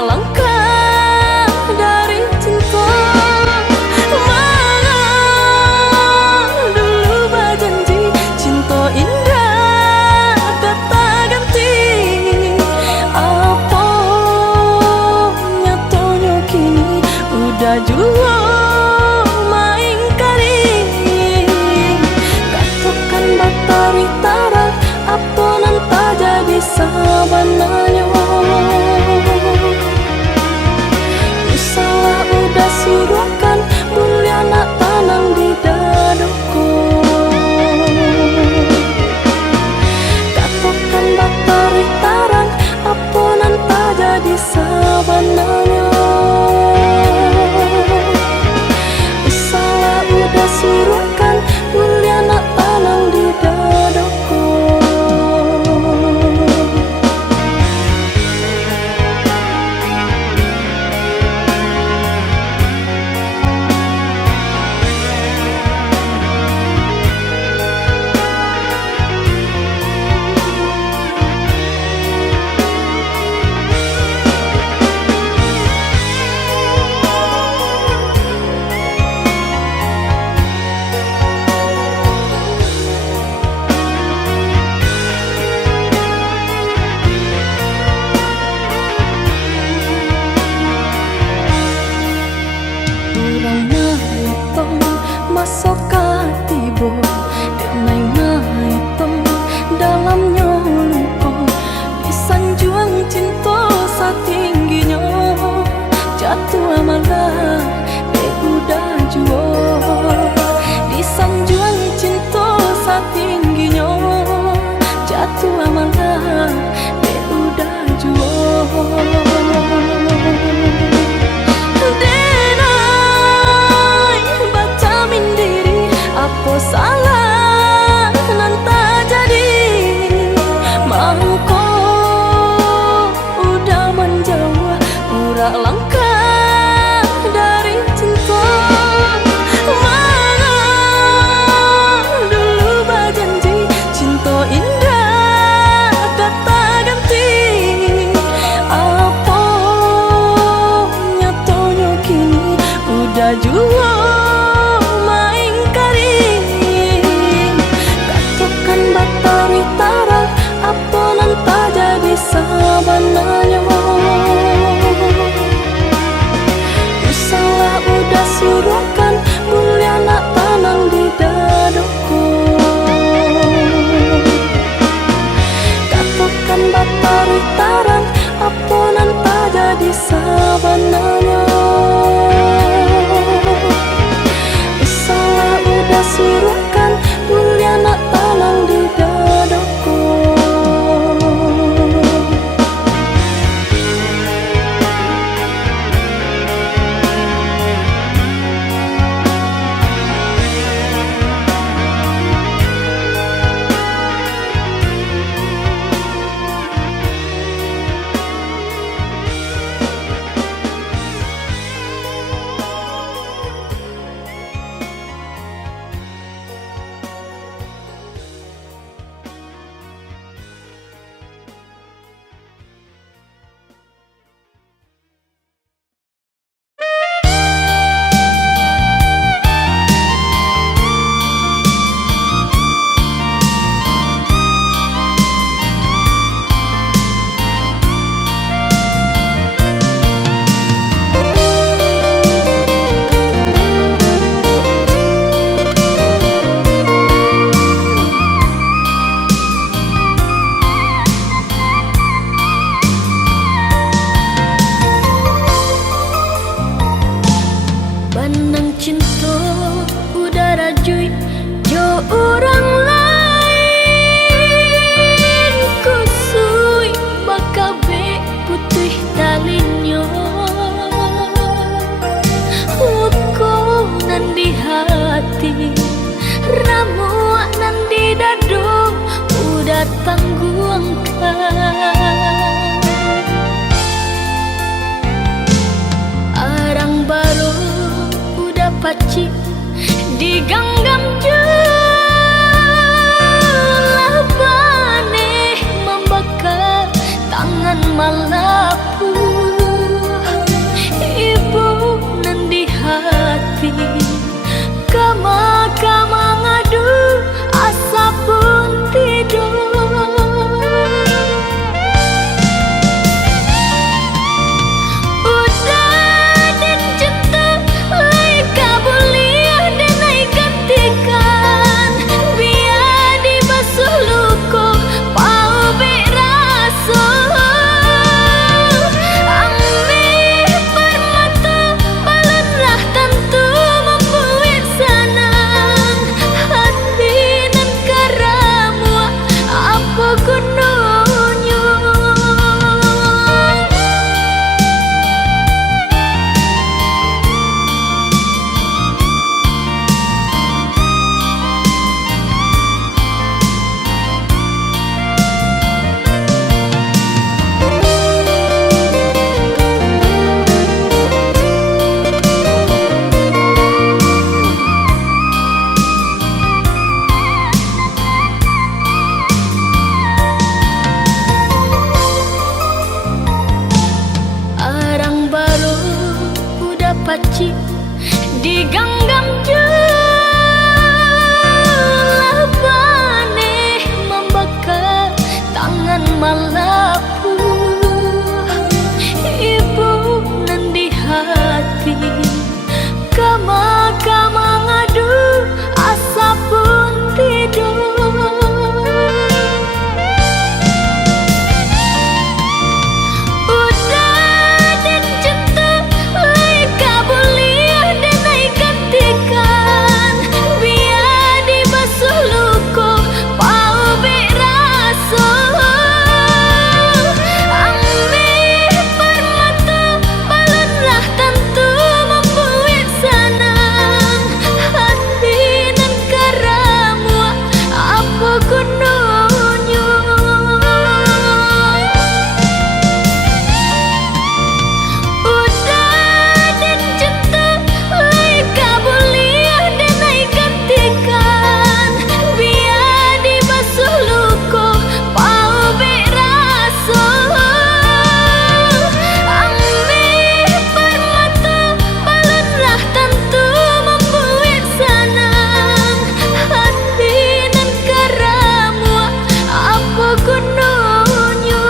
langkah dari cinta. Mana dulu berjanji cinta indah kata ganti. Apa nyatanya kini udah jua main kari. Katakan batari tarang apa nanta jadi sabananya. Usaha udah suruhkan boleh anak tanang di dadaku. Katakan batari tarang apa nanta jadi sabananya. Usaha udah suruhkan boleh anak tanang di dadaku. Masuk katibo denai maitong dalamnya luka. Di sanjuang cinta satingginya jatuh amalah udah jua. Di sanjuang cinta satingginya jatuh amalah udah jua. Apa salah nanta jadi mangko udah menjauh pura langkah dari cinta. Mana dulu berjanji cinta indah kata ganti. Apa nyatanya kini udah jua batari tarang apa nanta jadi sabananya. laci digenggam labane membakar tangan malapu ibu nan di hati kama ngadu asa pun tidur udah dan cinta lai kabuliah dan ai gantikan biar dibasuh luko pau beraso ambil permata balonlah tentu membuat senang hati nan karamu apa gunanya udah dan cinta lai kabuliah dan ai gantikan biar dibasuh luko pau beraso ambil permata balonlah tentu membuat senang hati nan karamu apa gunanya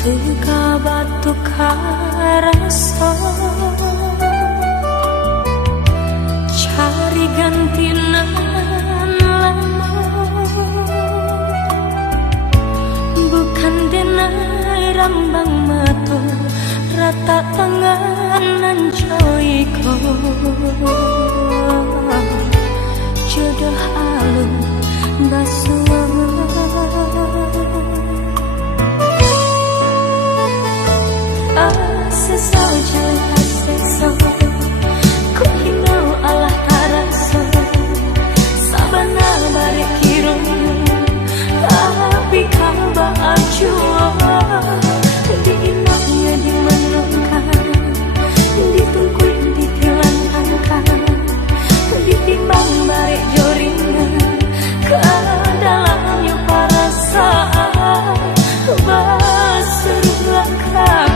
Tuka batu karasa cari gantinan lama bukan denai rambang mato rata tanganan coiko jodoh alun basuh asesau jalan asesau ku hinau Allah taraso sabana bare kirung tapi kamba ajua di inaknya dimenungkan ditungkuin ditilang angka ditimbang bare joringan ke dalamnya perasaan basuh langkah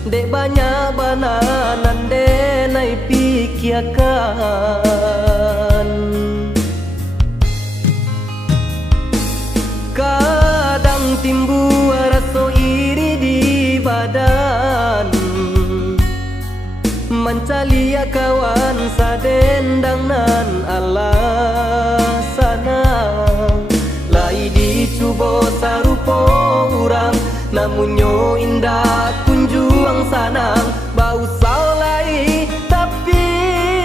Dek banyak bananan denai pikirkan. Kadang timbul rasa iri di badan, mencari kawan sadendang nan alasana. Lai dicuba sarupa urang, namun nyo indah kunjuang sanang. Bau saulai tapi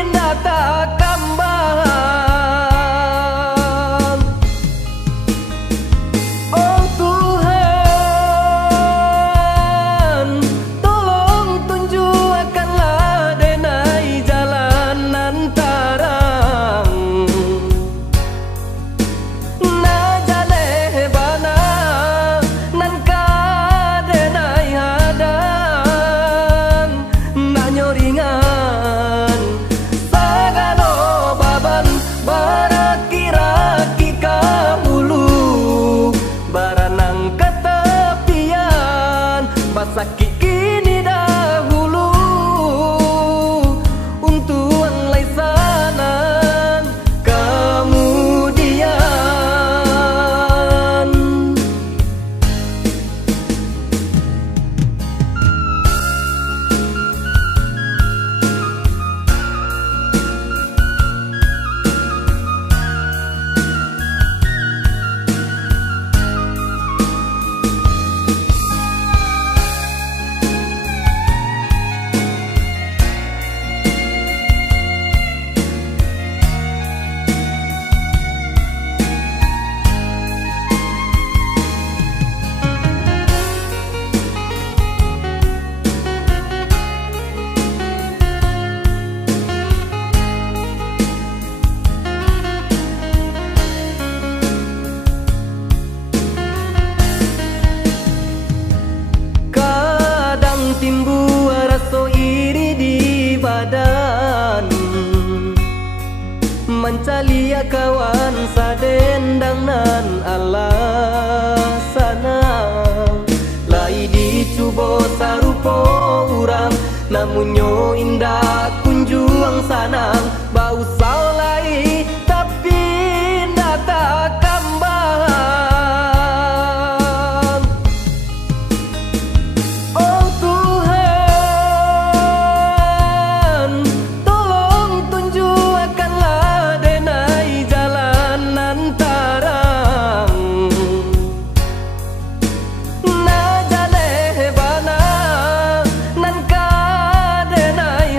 indah tak kambang. Oh Tuhan, tolong tunjukkanlah denai jalan nan tarang. Na jale bana nan ka denai hadang, na nyoringan sagano baban barakiraki kahulu. Baranang ketepian basaki kini dahulu, untuang lai sanan kemudian. Timbul rasa iri di badan, mencari kawan sadendang nan alasana. Lai dicuba sarupa urang, namun nyo indah kunjuang sanang. Bau saulai tapi indah tak kambang. Oh Tuhan, tolong tunjukkanlah denai jalan nan tarang. Na jale bana nan ka denai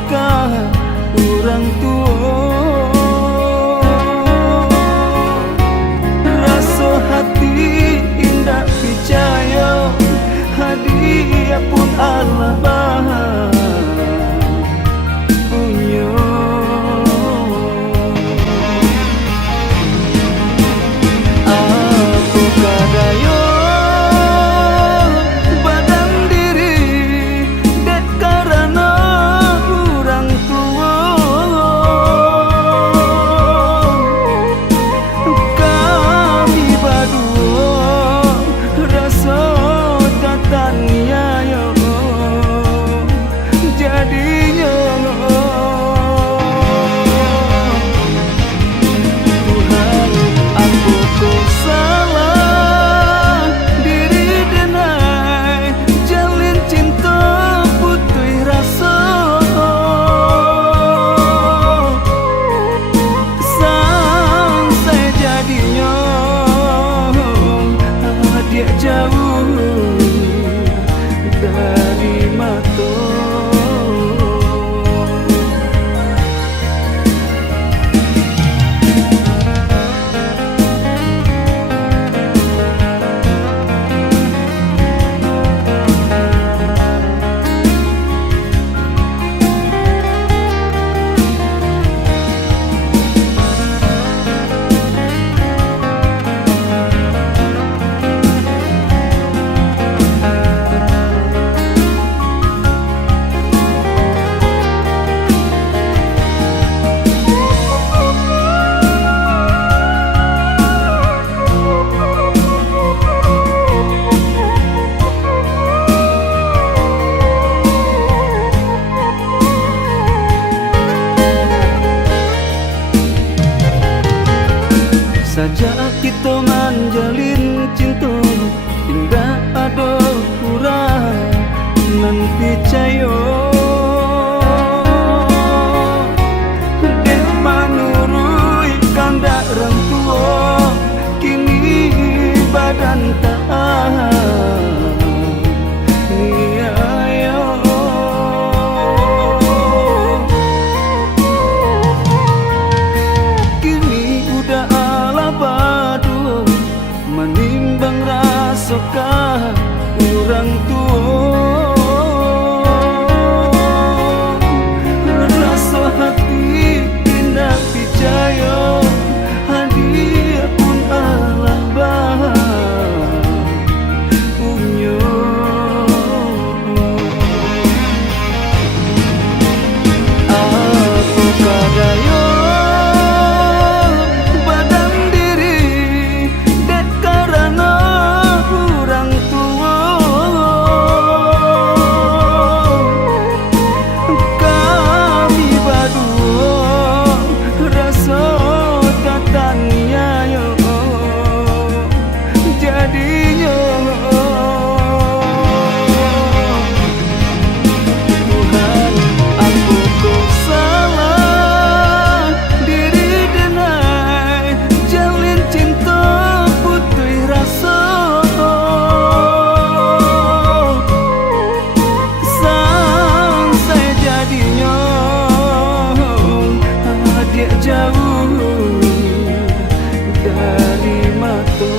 rasokah orang tua, rasa hati indah percaya hadiah pun Allah punya. Aku kadaya badan diri dek karena orang tua, kami berdua rasa katanya jadinya. Tuhan, aku kok salah diri denai jalin cinta putih rasa, sampai jadinya dia jauh dari mata. Saja kita menjalin cinta, tidak ada kurang nan percaya. Dek menurui kandak orang tua, kini badan tak niaya. Kini udah badu menimbang rasokah orang tua, rasa hati indah percaya hadiah pun Allah punya. Aku kadaya jauh dari mata.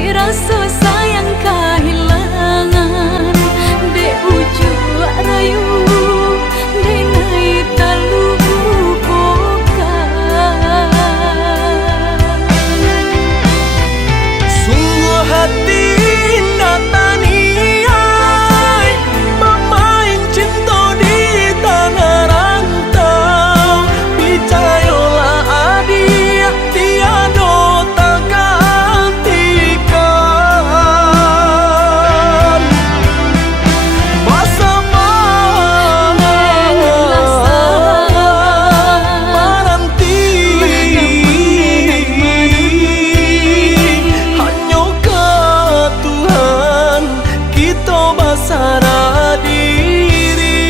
tapi rasa sayang kehilangan. Dek ujung rayu dengai terlupakan. Sungguh hati nataniai memain cinta di tanah rantau. Percayalah adik tiada tak gantikan. Masa menanti hanya ke Tuhan kita bersarah diri.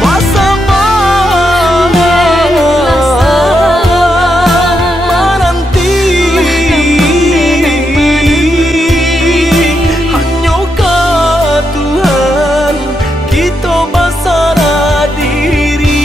Masa menanti hanya ke Tuhan kita bersarah diri.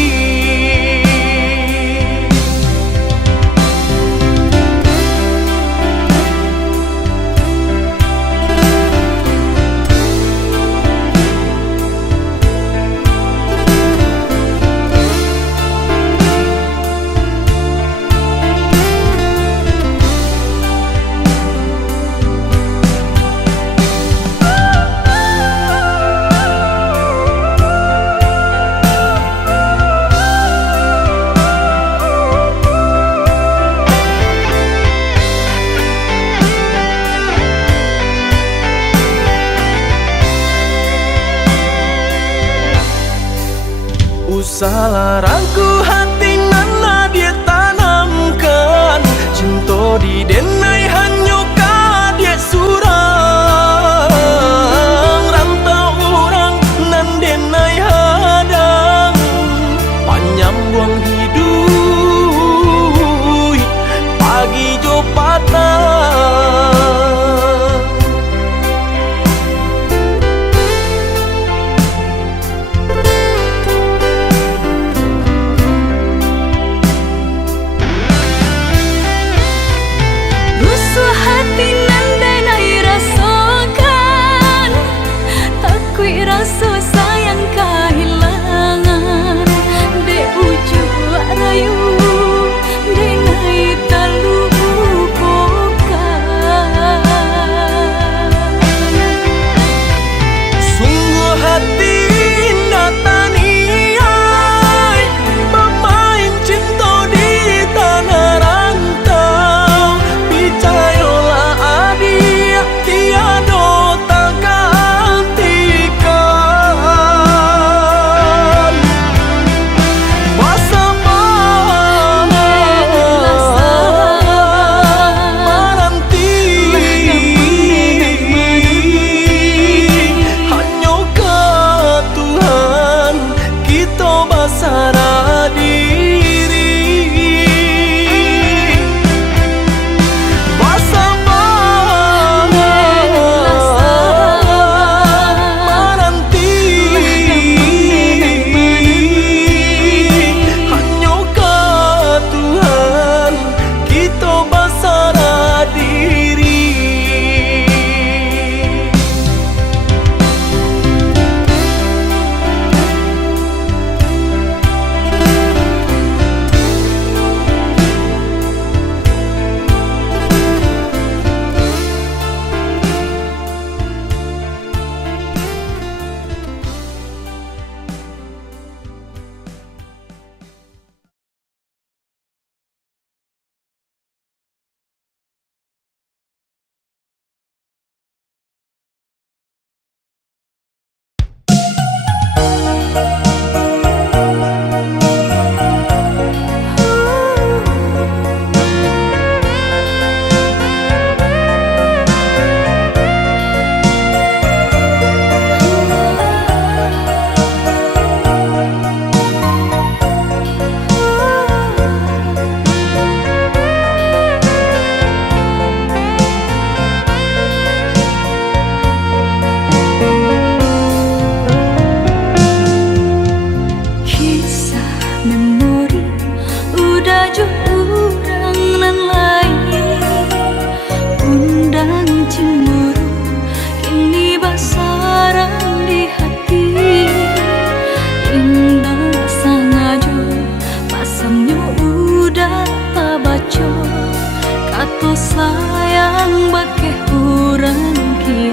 Usah larangku hati nana dia tanamkan. Cinta di denai hanya ka dia surang. Rantau orang nan denai hadang. Panjang buang hidup pagi jo patah.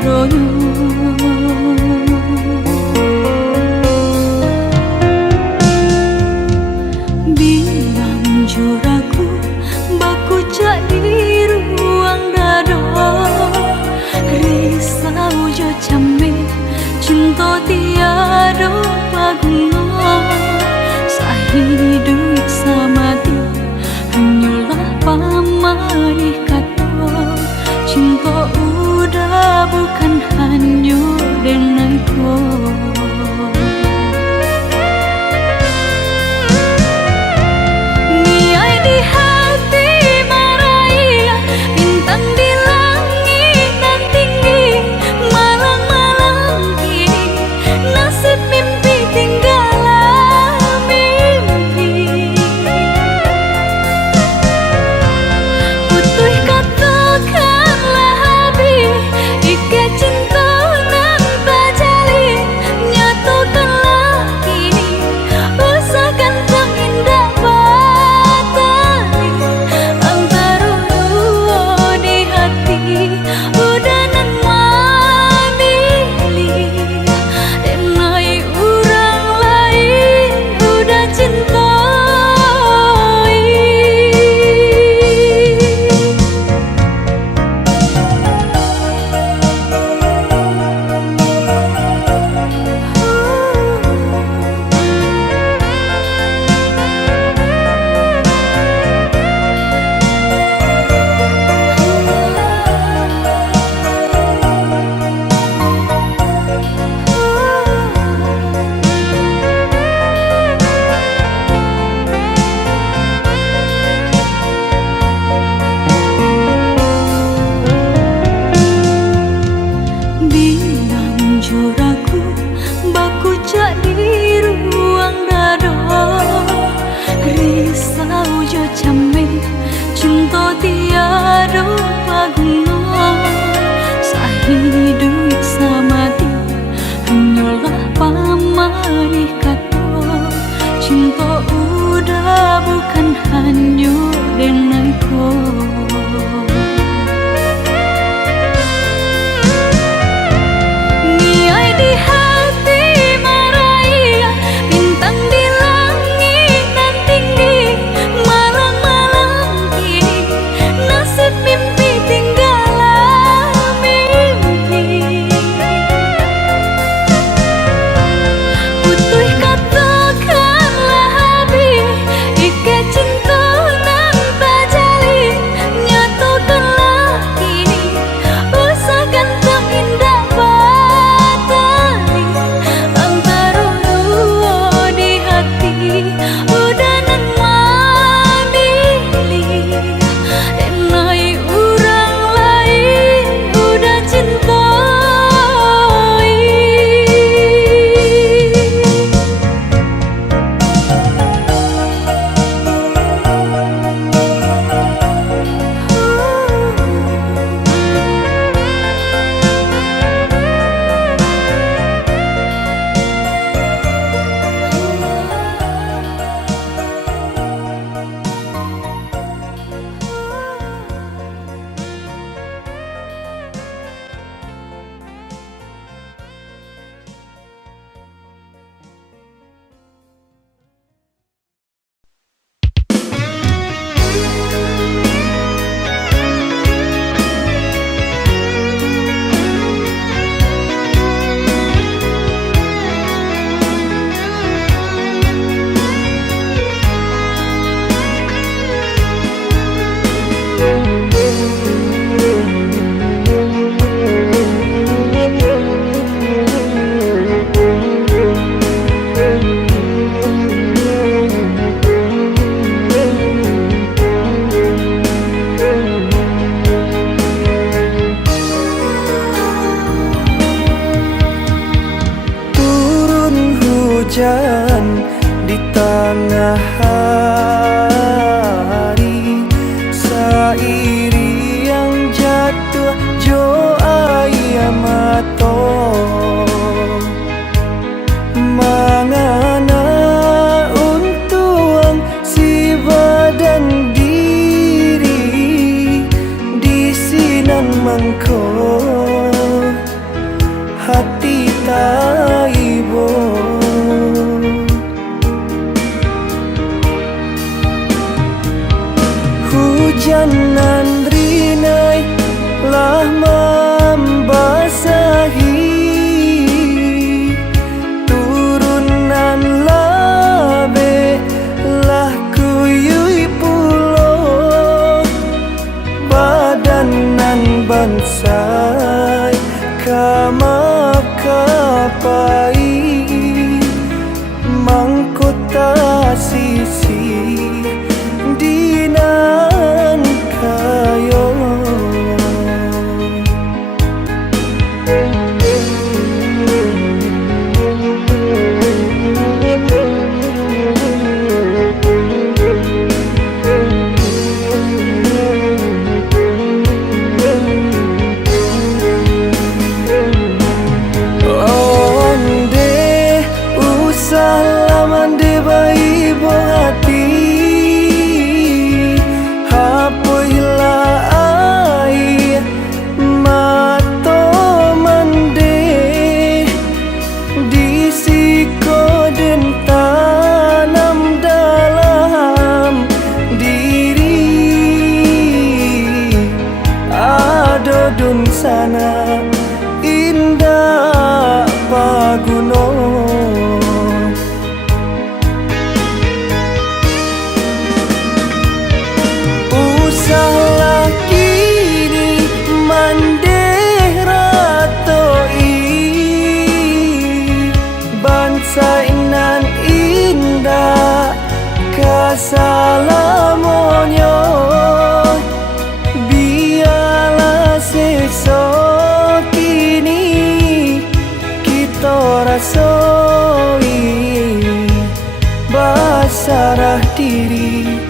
seronyo. Bilang joraku baku cak di ruang dado, risau jo came cinta tiada paguna, sahidup samati hanyalah pamani kata, cinta udah bukan hanya denganku. Cinta tiada paguna, sahidup samati hanyalah pamani kata, cinta udah bukan hanya denganku. Niai di hati marai bintang di langit dan tinggi, malang-malang nasib mimpi tinggalah mimpi. Putus katakanlah habis ike cinta nan tak jalin, nyatakanlah kini usahakan terindah batali antara dua di hati udah nan memilih. Naik orang lain udah cintai. hujan di tengah hari, sairi yang jatuh jo ayam mato mangana untuang si badan diri di sinan mangko bansai kamakapai mangkota sisi dinan kayo dun sana indah paguno usahlah kini mandeh ratoi bangsa inan indah kasalamonyo so kini kita rasoi basarah diri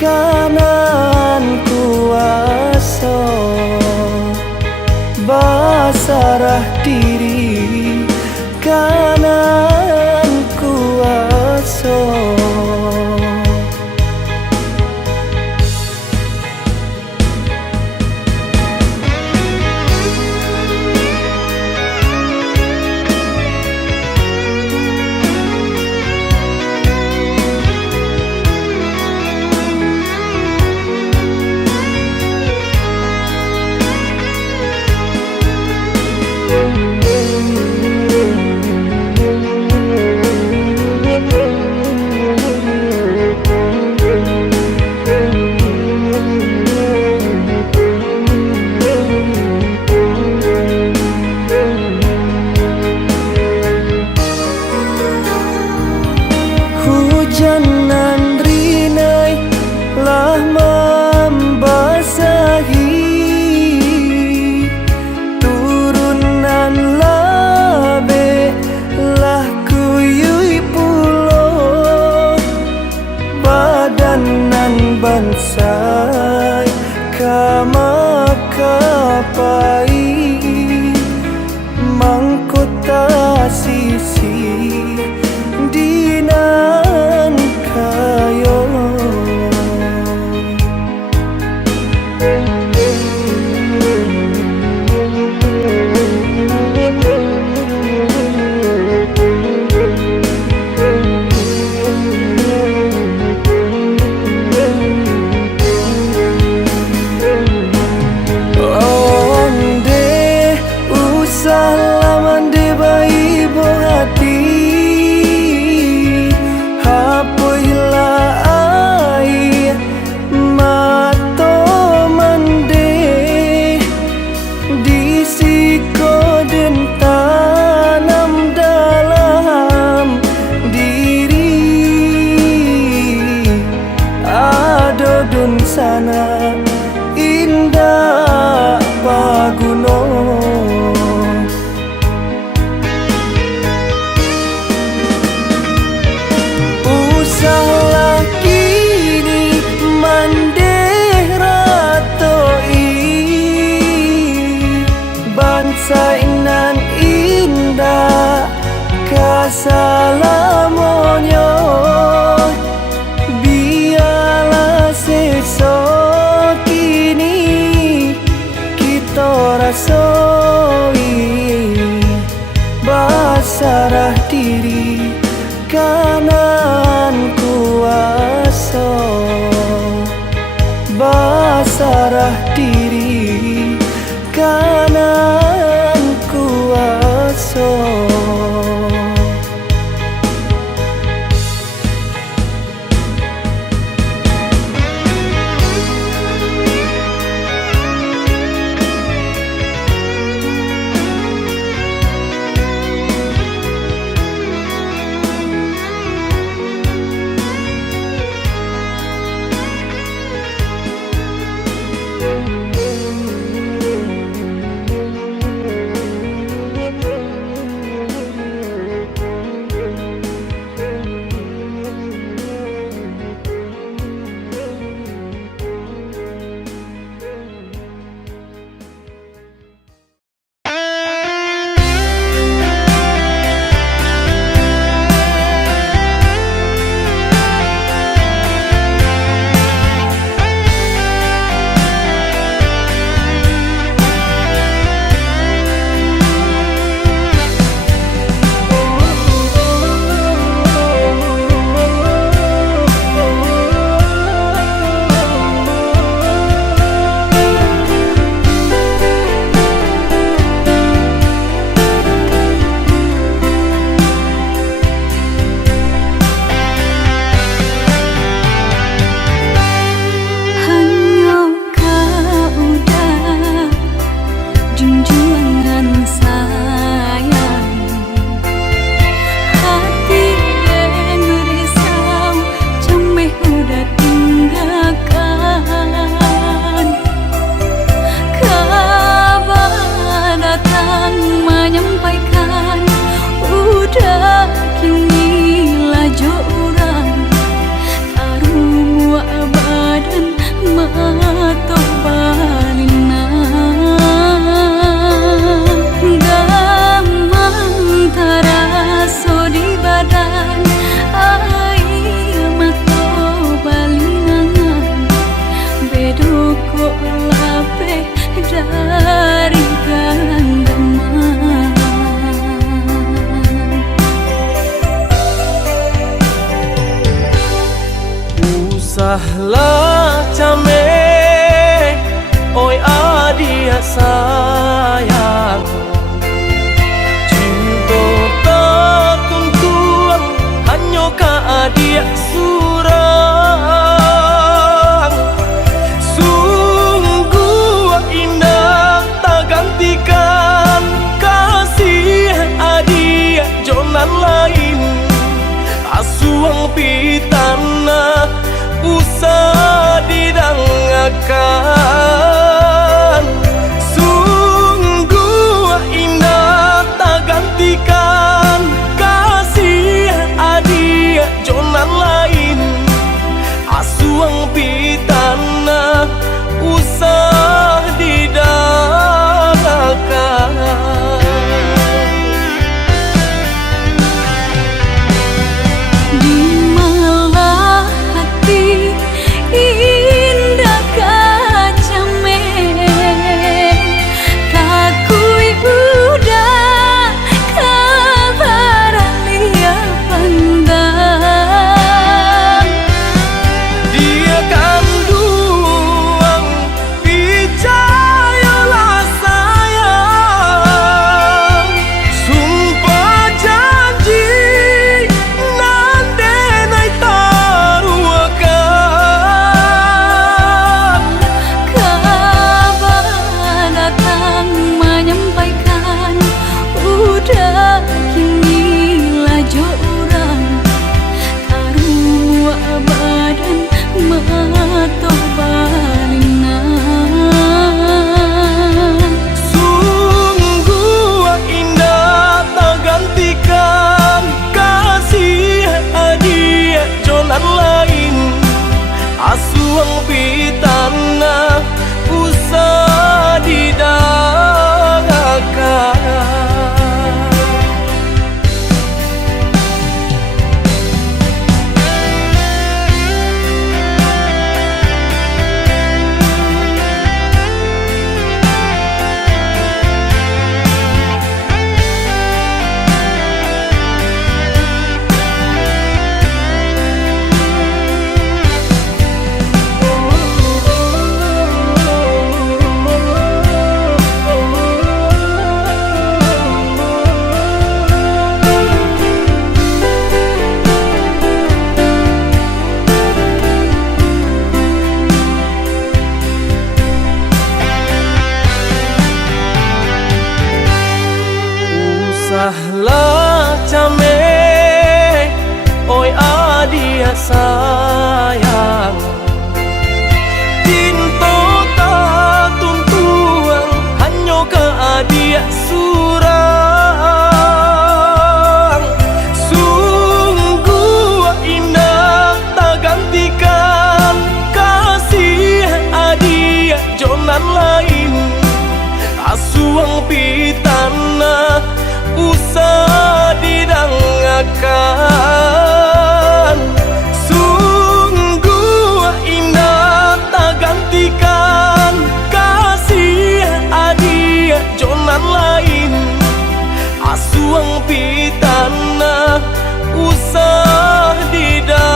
kanan kuasa basarah diri kanan kuasa hujanan rinai lah membasahi turunan labe lah kuyui pulo badanan bansai kamakapai mangkota sisi dinan kayo onde usahlah mande bayi hati dun sana indah paguno usahlah kini mandeh ratoi bangsa inan indah kasalamonyo so kini kita rasoi basarah diri kanan kuasa basarah diri kanan kuasa asuang pitana usah didangakan. Sungguh indah tak gantikan kasih adia jonan lain. Asuang pitana usah didangakan.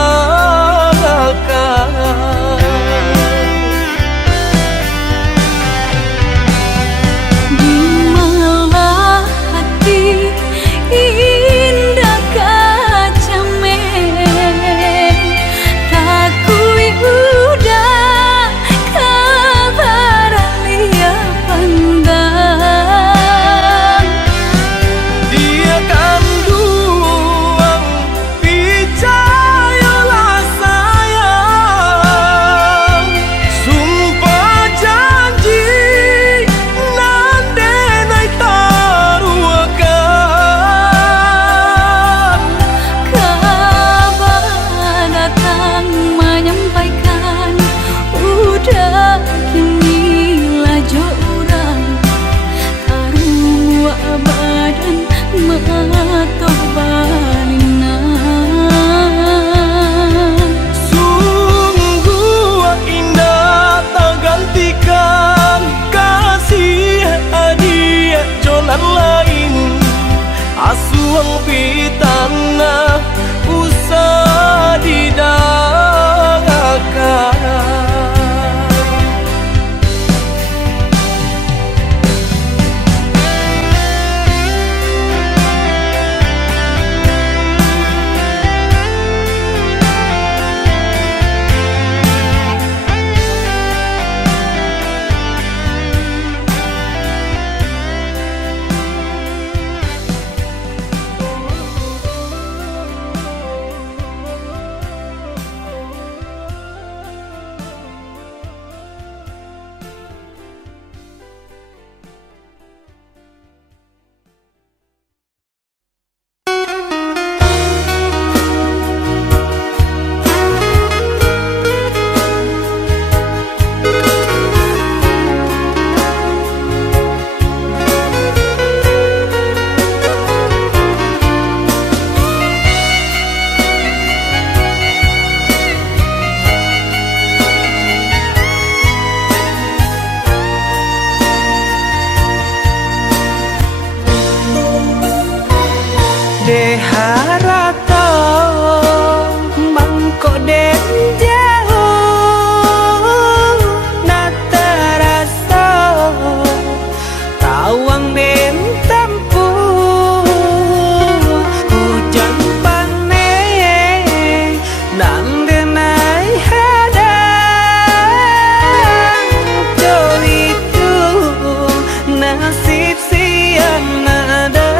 Asuang pitana usah didangakan. Deharata mangko den jauh na terasa tawang den tempuh hujan pane dan denai hadang jo itu nasib siang nada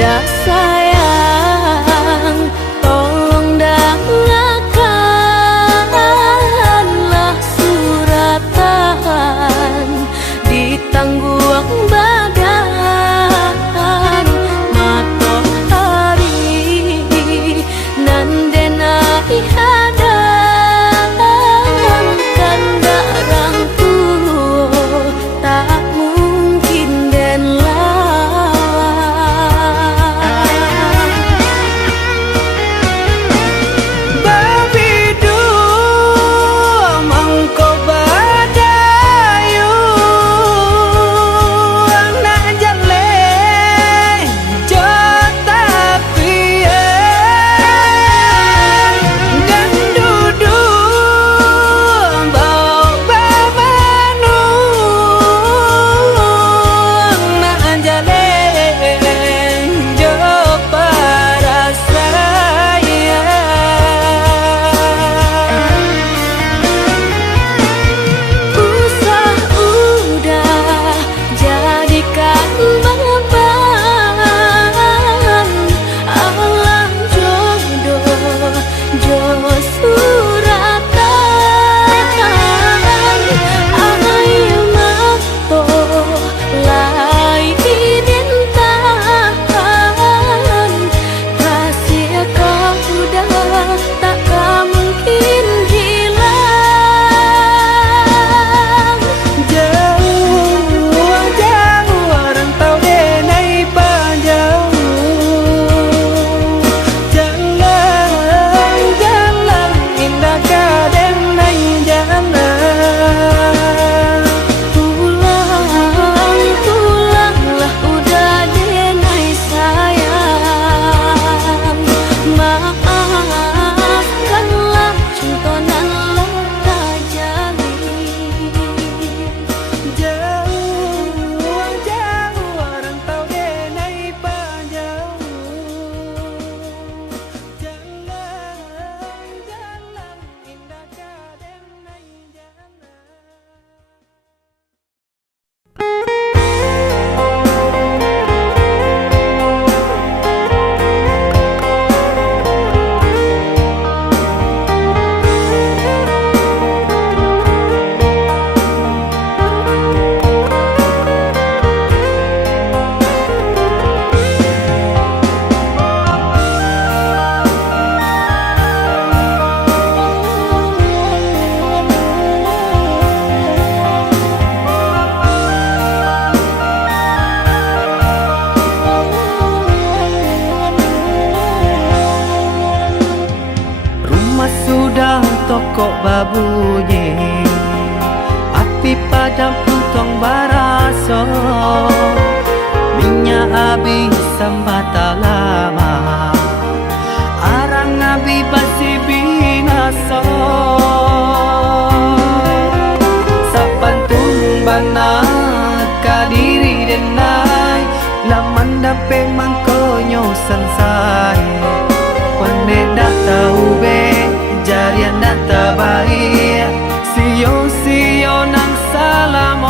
dah sayang, tolong dengarkanlah suratan di tangguang badan matahari nan denai hadang kandarang tuh tak mungkin den lawan. Babidu mangko badayu anak jale jota pian gandudu bau babanu anak jale jo para saya. Usah udah jadikan beban, alam jodoh jo suratan, ayo mato lai dintahan, rahasia kau udah takkan mungkin hilang. Jauh jauh rantau denai panjauh, jalan jalan indah kadenai jalan. Pulang, pulanglah udah denai sayang, maafkanlah cintonan lo tak jalin. Jauh jauh rantau denai panjauh, jalan jalan indah kadenai jalan. Rumah sudah toko babunyi, api padam putong baraso, minyak habis sambata lama, arang nabi basi binaso. Sapantun banat kadiri denai, laman dape mangkonyo sansai. Pandai dah tahu be, jarian dah tabai, sio nang salam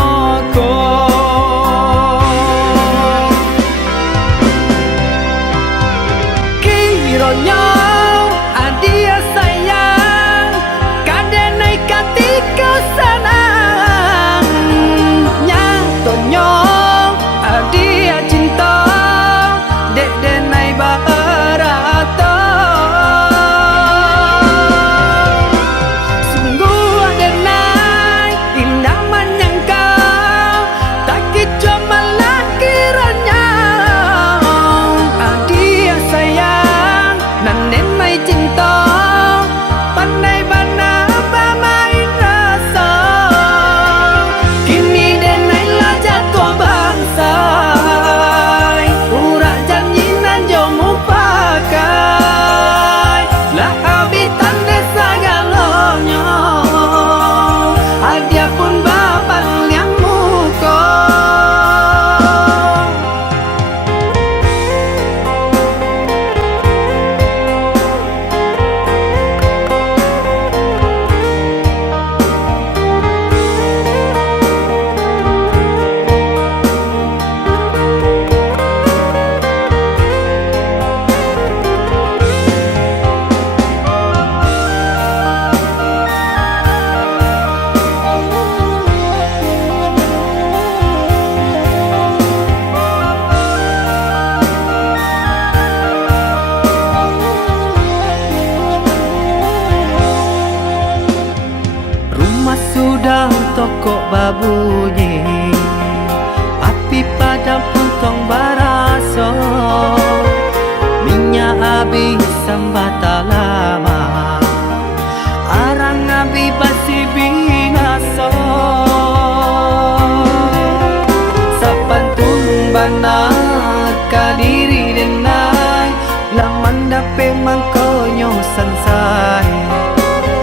ka diri denai laman dape mangkonyo sansai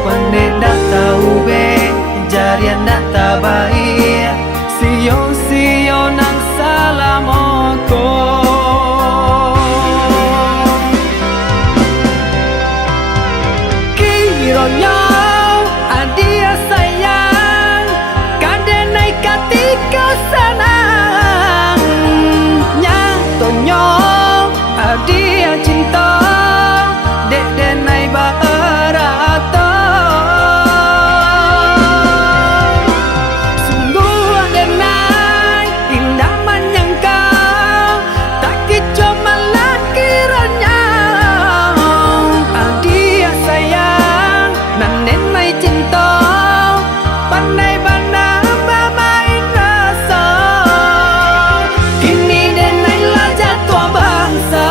pande dak tahu be jarian dak tabai sio nang salamoko kironyo adia sayang kadenai katika sanang nyatonyo adia cinta dek denai barato sungguh denai indah menyangka tak kicu melakiranya adia sayang nan denai cinta pandai bana bermain rasa kini denai lah jatuh bangsa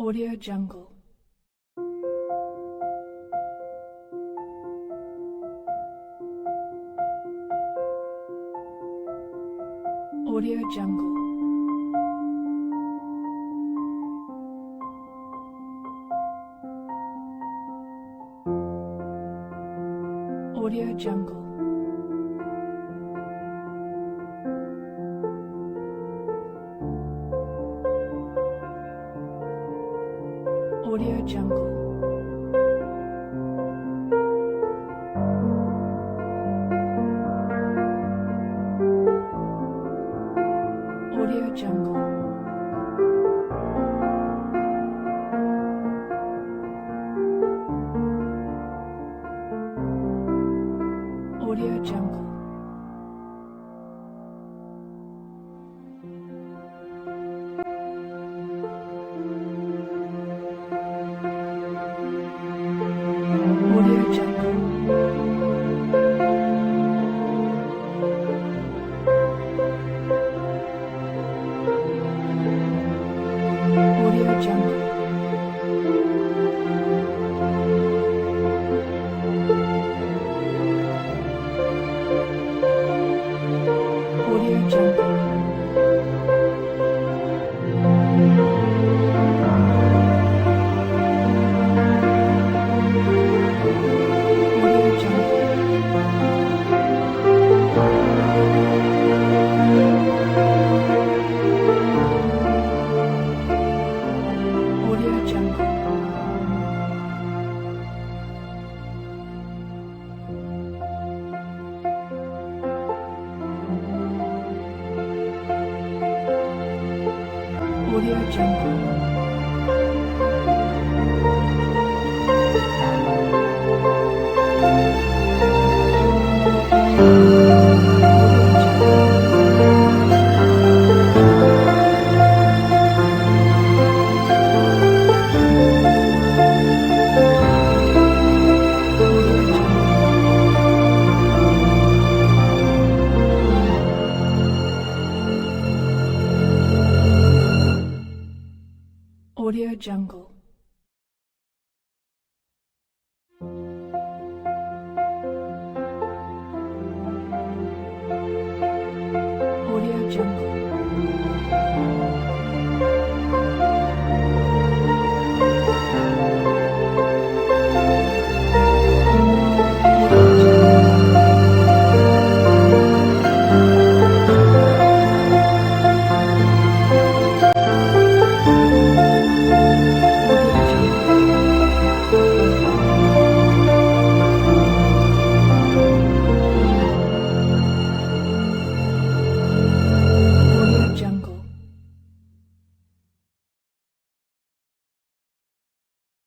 Audio Jungle. Audio Jungle. Audio Jungle. Audio Jungle. Audio Jungle. Audio Jungle. Audio Jungle. Audio Jungle. Audio Jungle. Audio Jungle. Audio Jungle. Audio Jungle. Audio Jungle.